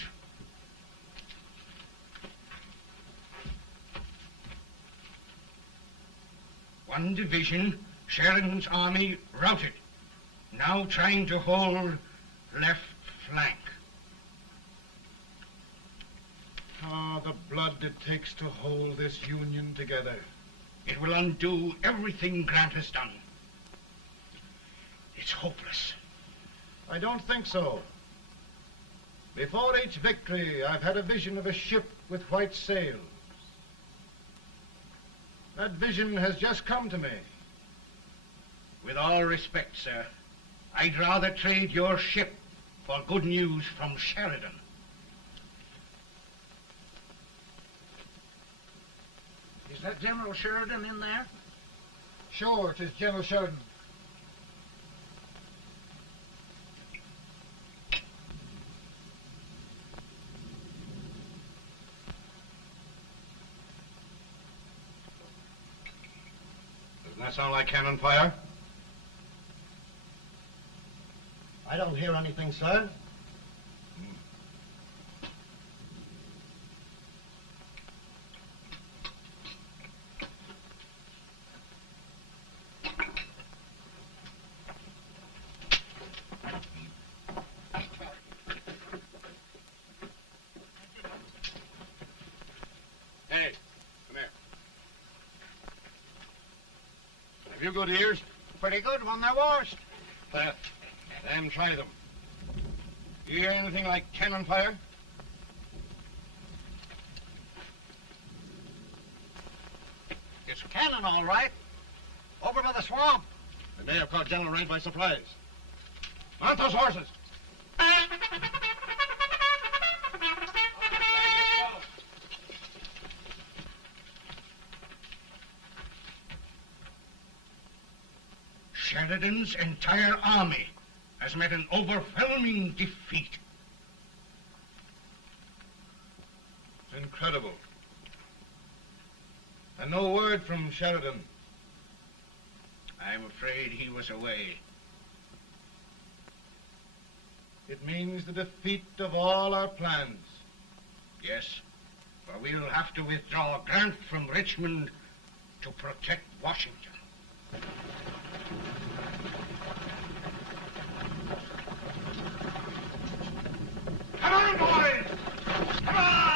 One division, Sheridan's army, routed. Now trying to hold left flank. Ah, the blood it takes to hold this Union together. It will undo everything Grant has done. It's hopeless. I don't think so. Before each victory, I've had a vision of a ship with white sails. That vision has just come to me. With all respect, sir, I'd rather trade your ship for good news from Sheridan. Is that General Sheridan in there? Sure, it is General Sheridan. Doesn't that sound like cannon fire? I don't hear anything, sir. Hey, come here. Have you good ears? Pretty good when they're washed. Then try them. You hear anything like cannon fire? It's cannon, all right. Over by the swamp. They may have caught General Rank by surprise. Mount those horses. Sheridan's entire army has met an overwhelming defeat. It's incredible. And no word from Sheridan. I'm afraid he was away. It means the defeat of all our plans. Yes, for we'll have to withdraw Grant from Richmond to protect Washington. Come on, boys! Come on!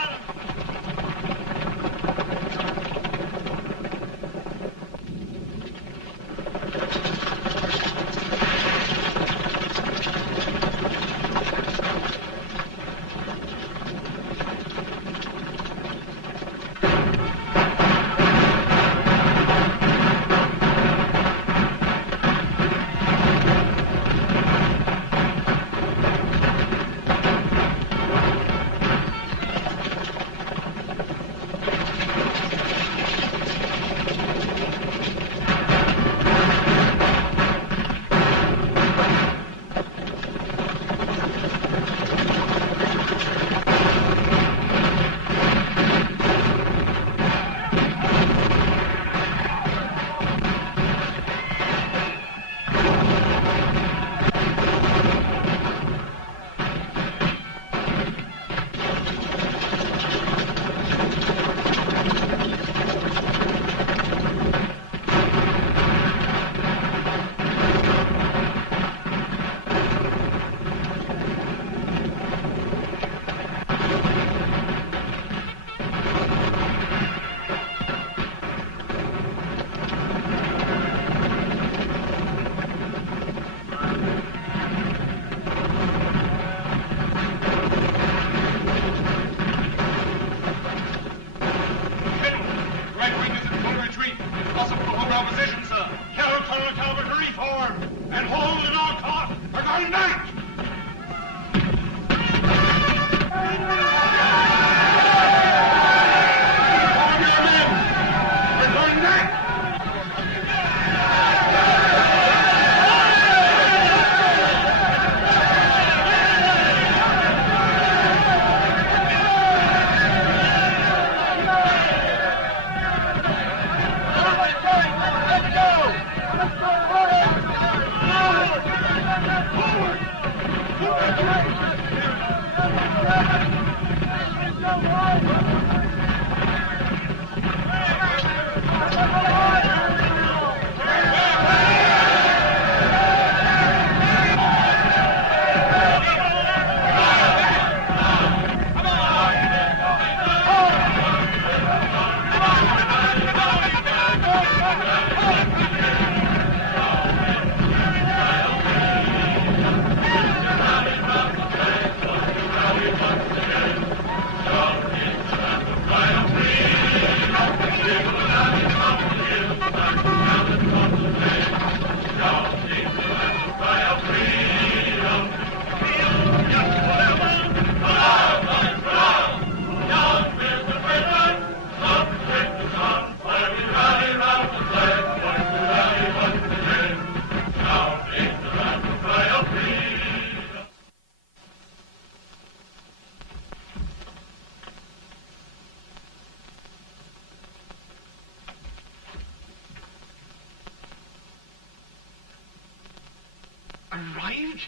Arrived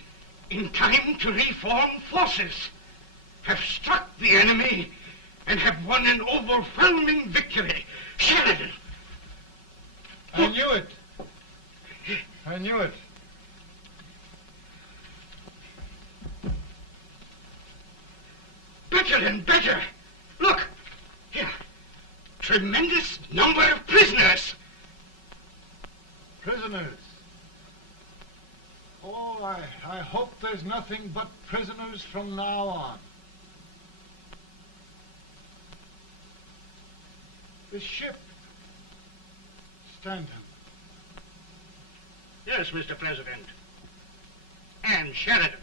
in time to reform forces, have struck the enemy, and have won an overwhelming victory. Sheridan! I knew it. I knew it. Better and better. Look, here. Tremendous number of prisoners. Prisoners. Oh, I hope there's nothing but prisoners from now on. The ship. Stanton. Yes, Mr. President. And Sheridan.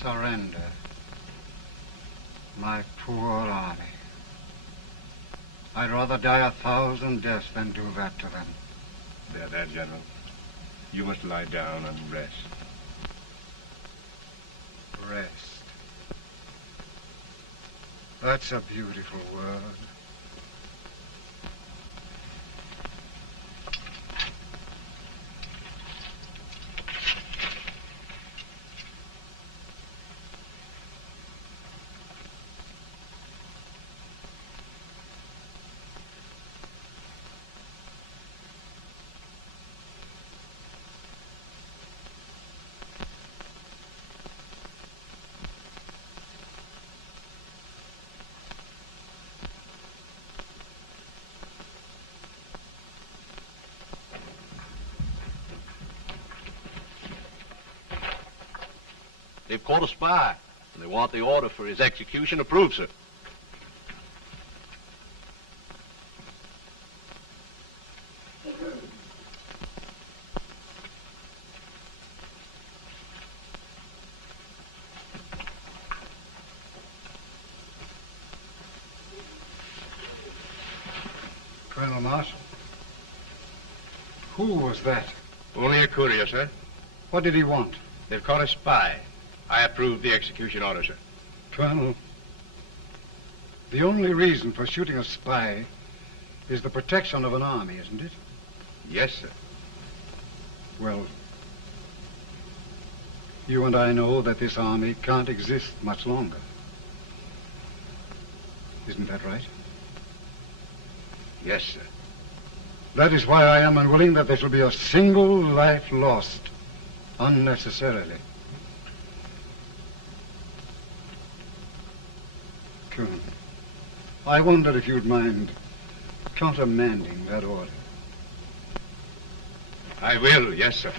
Surrender. My poor army. I'd rather die 1,000 deaths than do that to them. There, General. You must lie down and rest. Rest. That's a beautiful word. They've caught a spy, and they want the order for his execution approved, sir. Colonel Marshall. Who was that? Only a courier, sir. What did he want? They've caught a spy. I approve the execution order, sir. Colonel, the only reason for shooting a spy is the protection of an army, isn't it? Yes, sir. Well, you and I know that this army can't exist much longer. Isn't that right? Yes, sir. That is why I am unwilling that there shall be a single life lost unnecessarily. Colonel, I wonder if you'd mind countermanding that order. I will, yes, sir.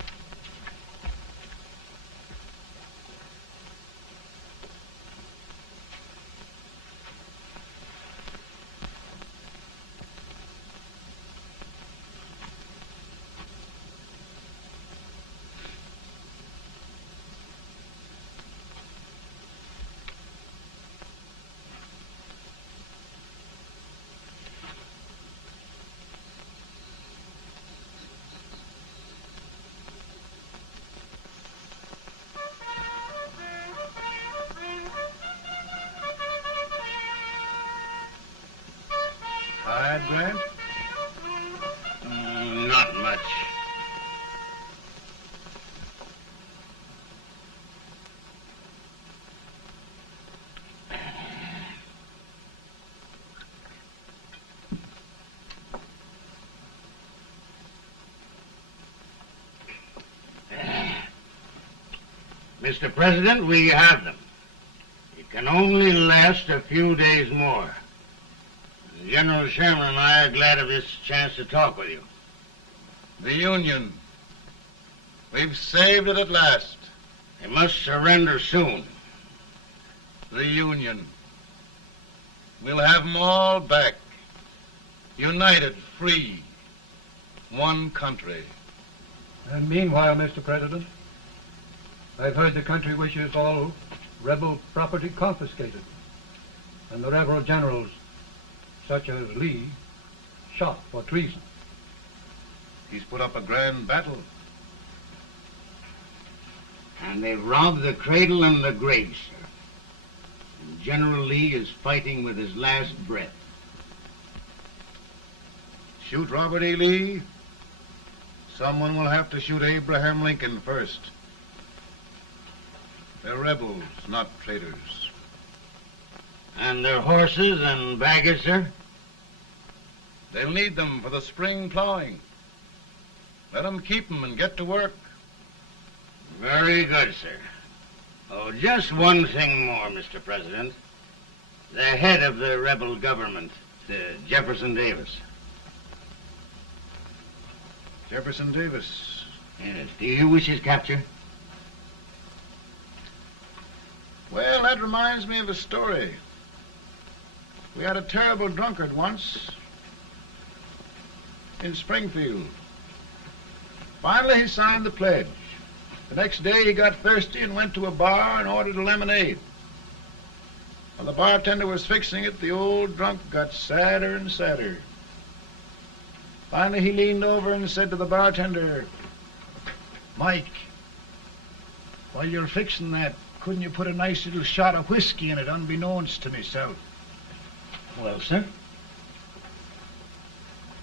Tired, Grant? Not much. Mr. President, we have them. It can only last a few days more. General Sherman and I are glad of this chance to talk with you. The Union. We've saved it at last. They must surrender soon. The Union. We'll have them all back. United, free. One country. And meanwhile, Mr. President, I've heard the country wishes all rebel property confiscated, and the rebel generals, such as Lee, shot for treason. He's put up a grand battle. And they've robbed the cradle and the grave, sir. And General Lee is fighting with his last breath. Shoot Robert E. Lee? Someone will have to shoot Abraham Lincoln first. They're rebels, not traitors. And their horses and baggage, sir? They'll need them for the spring plowing. Let them keep them and get to work. Very good, sir. Oh, just one thing more, Mr. President. The head of the rebel government, Jefferson Davis. Jefferson Davis? Yes. Do you wish his capture? Well, that reminds me of a story. We had a terrible drunkard once in Springfield. Finally, he signed the pledge. The next day, he got thirsty and went to a bar and ordered a lemonade. While the bartender was fixing it, the old drunk got sadder and sadder. Finally, he leaned over and said to the bartender, "Mike, while you're fixing that, couldn't you put a nice little shot of whiskey in it, unbeknownst to myself?" Well, sir?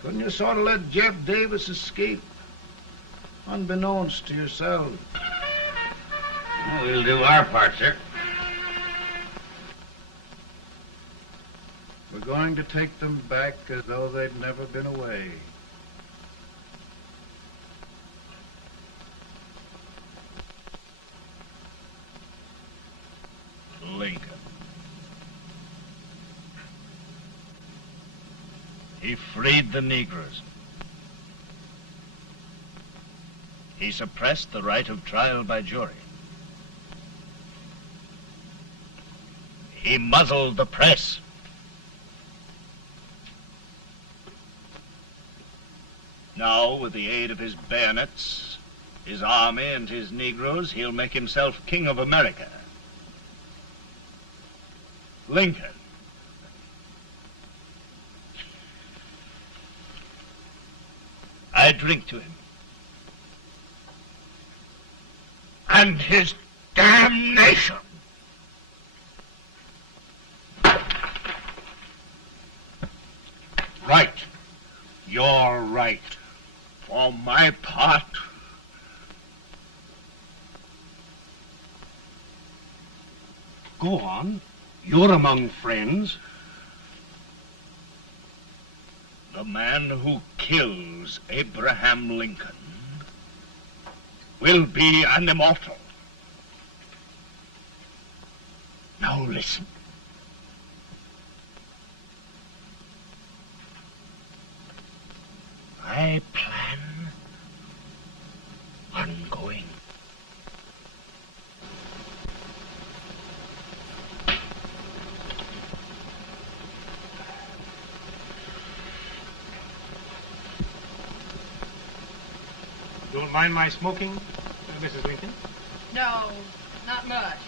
Couldn't you sort of let Jeff Davis escape, unbeknownst to yourself? Well, we'll do our part, sir. We're going to take them back as though they'd never been away. Lincoln. He freed the Negroes. He suppressed the right of trial by jury. He muzzled the press. Now, with the aid of his bayonets, his army, and his Negroes, he'll make himself king of America. Lincoln. I drink to him. And his damnation. Right. You're right. For my part, go on. You're among friends. The man who kills Abraham Lincoln will be an immortal. Now listen. I plan on going. Don't mind my smoking, Mrs. Lincoln? No, not much.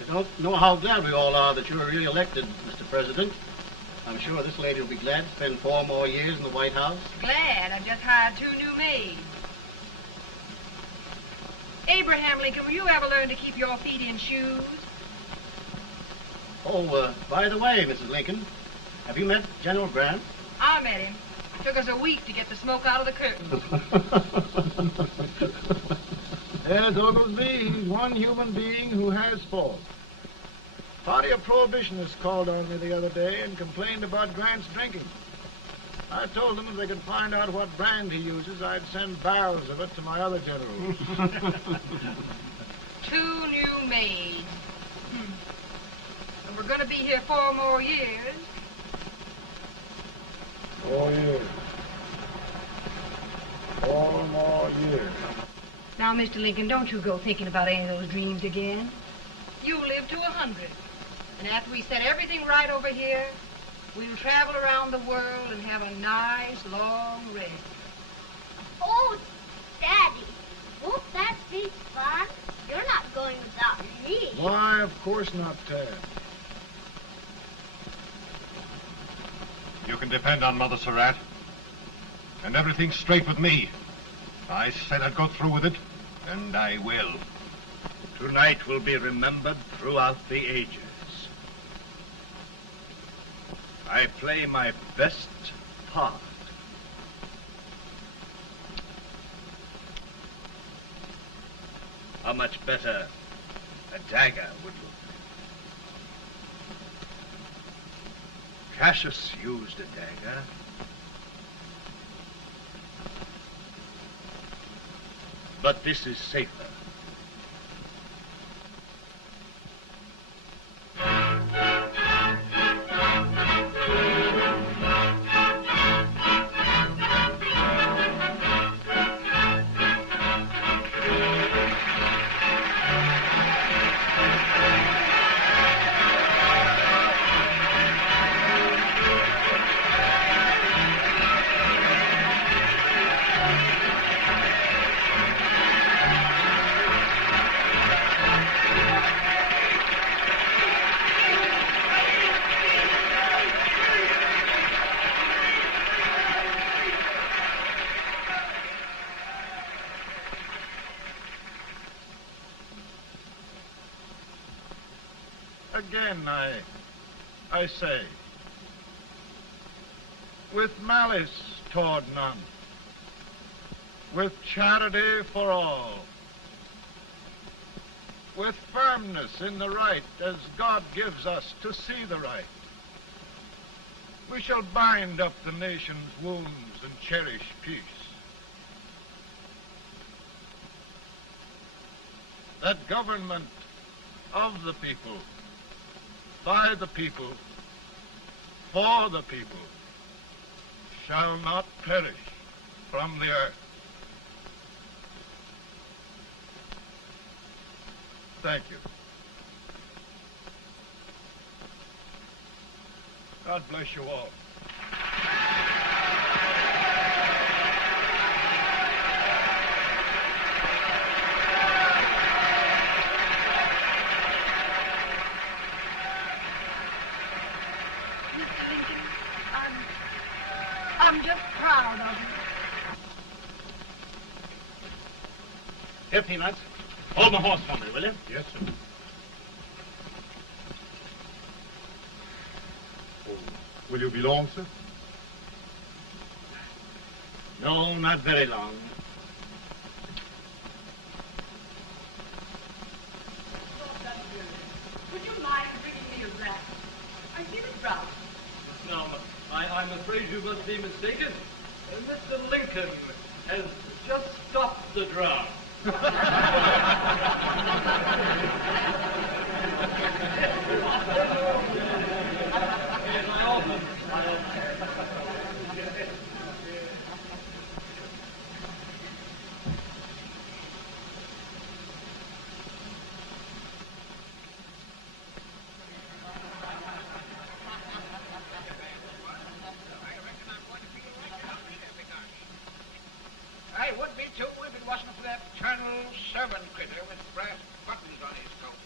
I don't know how glad we all are that you were re-elected, Mr. President. I'm sure this lady will be glad to spend 4 more years in the White House. Glad. I've just hired 2 new maids. Abraham Lincoln, will you ever learn to keep your feet in shoes? Oh, by the way, Mrs. Lincoln, have you met General Grant? I met him. It took us a week to get the smoke out of the curtains. Yes, Oglesby, he's one human being who has faults. Party of Prohibitionists called on me the other day and complained about Grant's drinking. I told them if they could find out what brand he uses, I'd send barrels of it to my other generals. 2 new maids. And we're going to be here 4 more years. 4 years. 4 more years. Now, Mr. Lincoln, don't you go thinking about any of those dreams again. You live to 100. And after we set everything right over here, we'll travel around the world and have a nice, long rest. Oh, Daddy, won't that be fun? You're not going without me. Why, of course not, Tad. You can depend on Mother Surratt. And everything's straight with me. I said I'd go through with it, and I will. Tonight will be remembered throughout the ages. I play my best part. How much better a dagger would look. Cassius used a dagger. But this is safer. Again, I say, with malice toward none, with charity for all, with firmness in the right as God gives us to see the right, we shall bind up the nation's wounds and cherish peace. That government of the people, by the people, for the people, shall not perish from the earth. Thank you. God bless you all. I'm just proud of you. Here, Peanuts. Hold my horse for me, will you? Yes, sir. Oh, will you be long, sir? No, not very long. Would you mind bringing me a wrap? I feel it brown. No, I'm afraid you must be mistaken. Mr. Lincoln has just stopped the drum. I would be too if it wasn't for that Colonel Servant critter with brass buttons on his coat.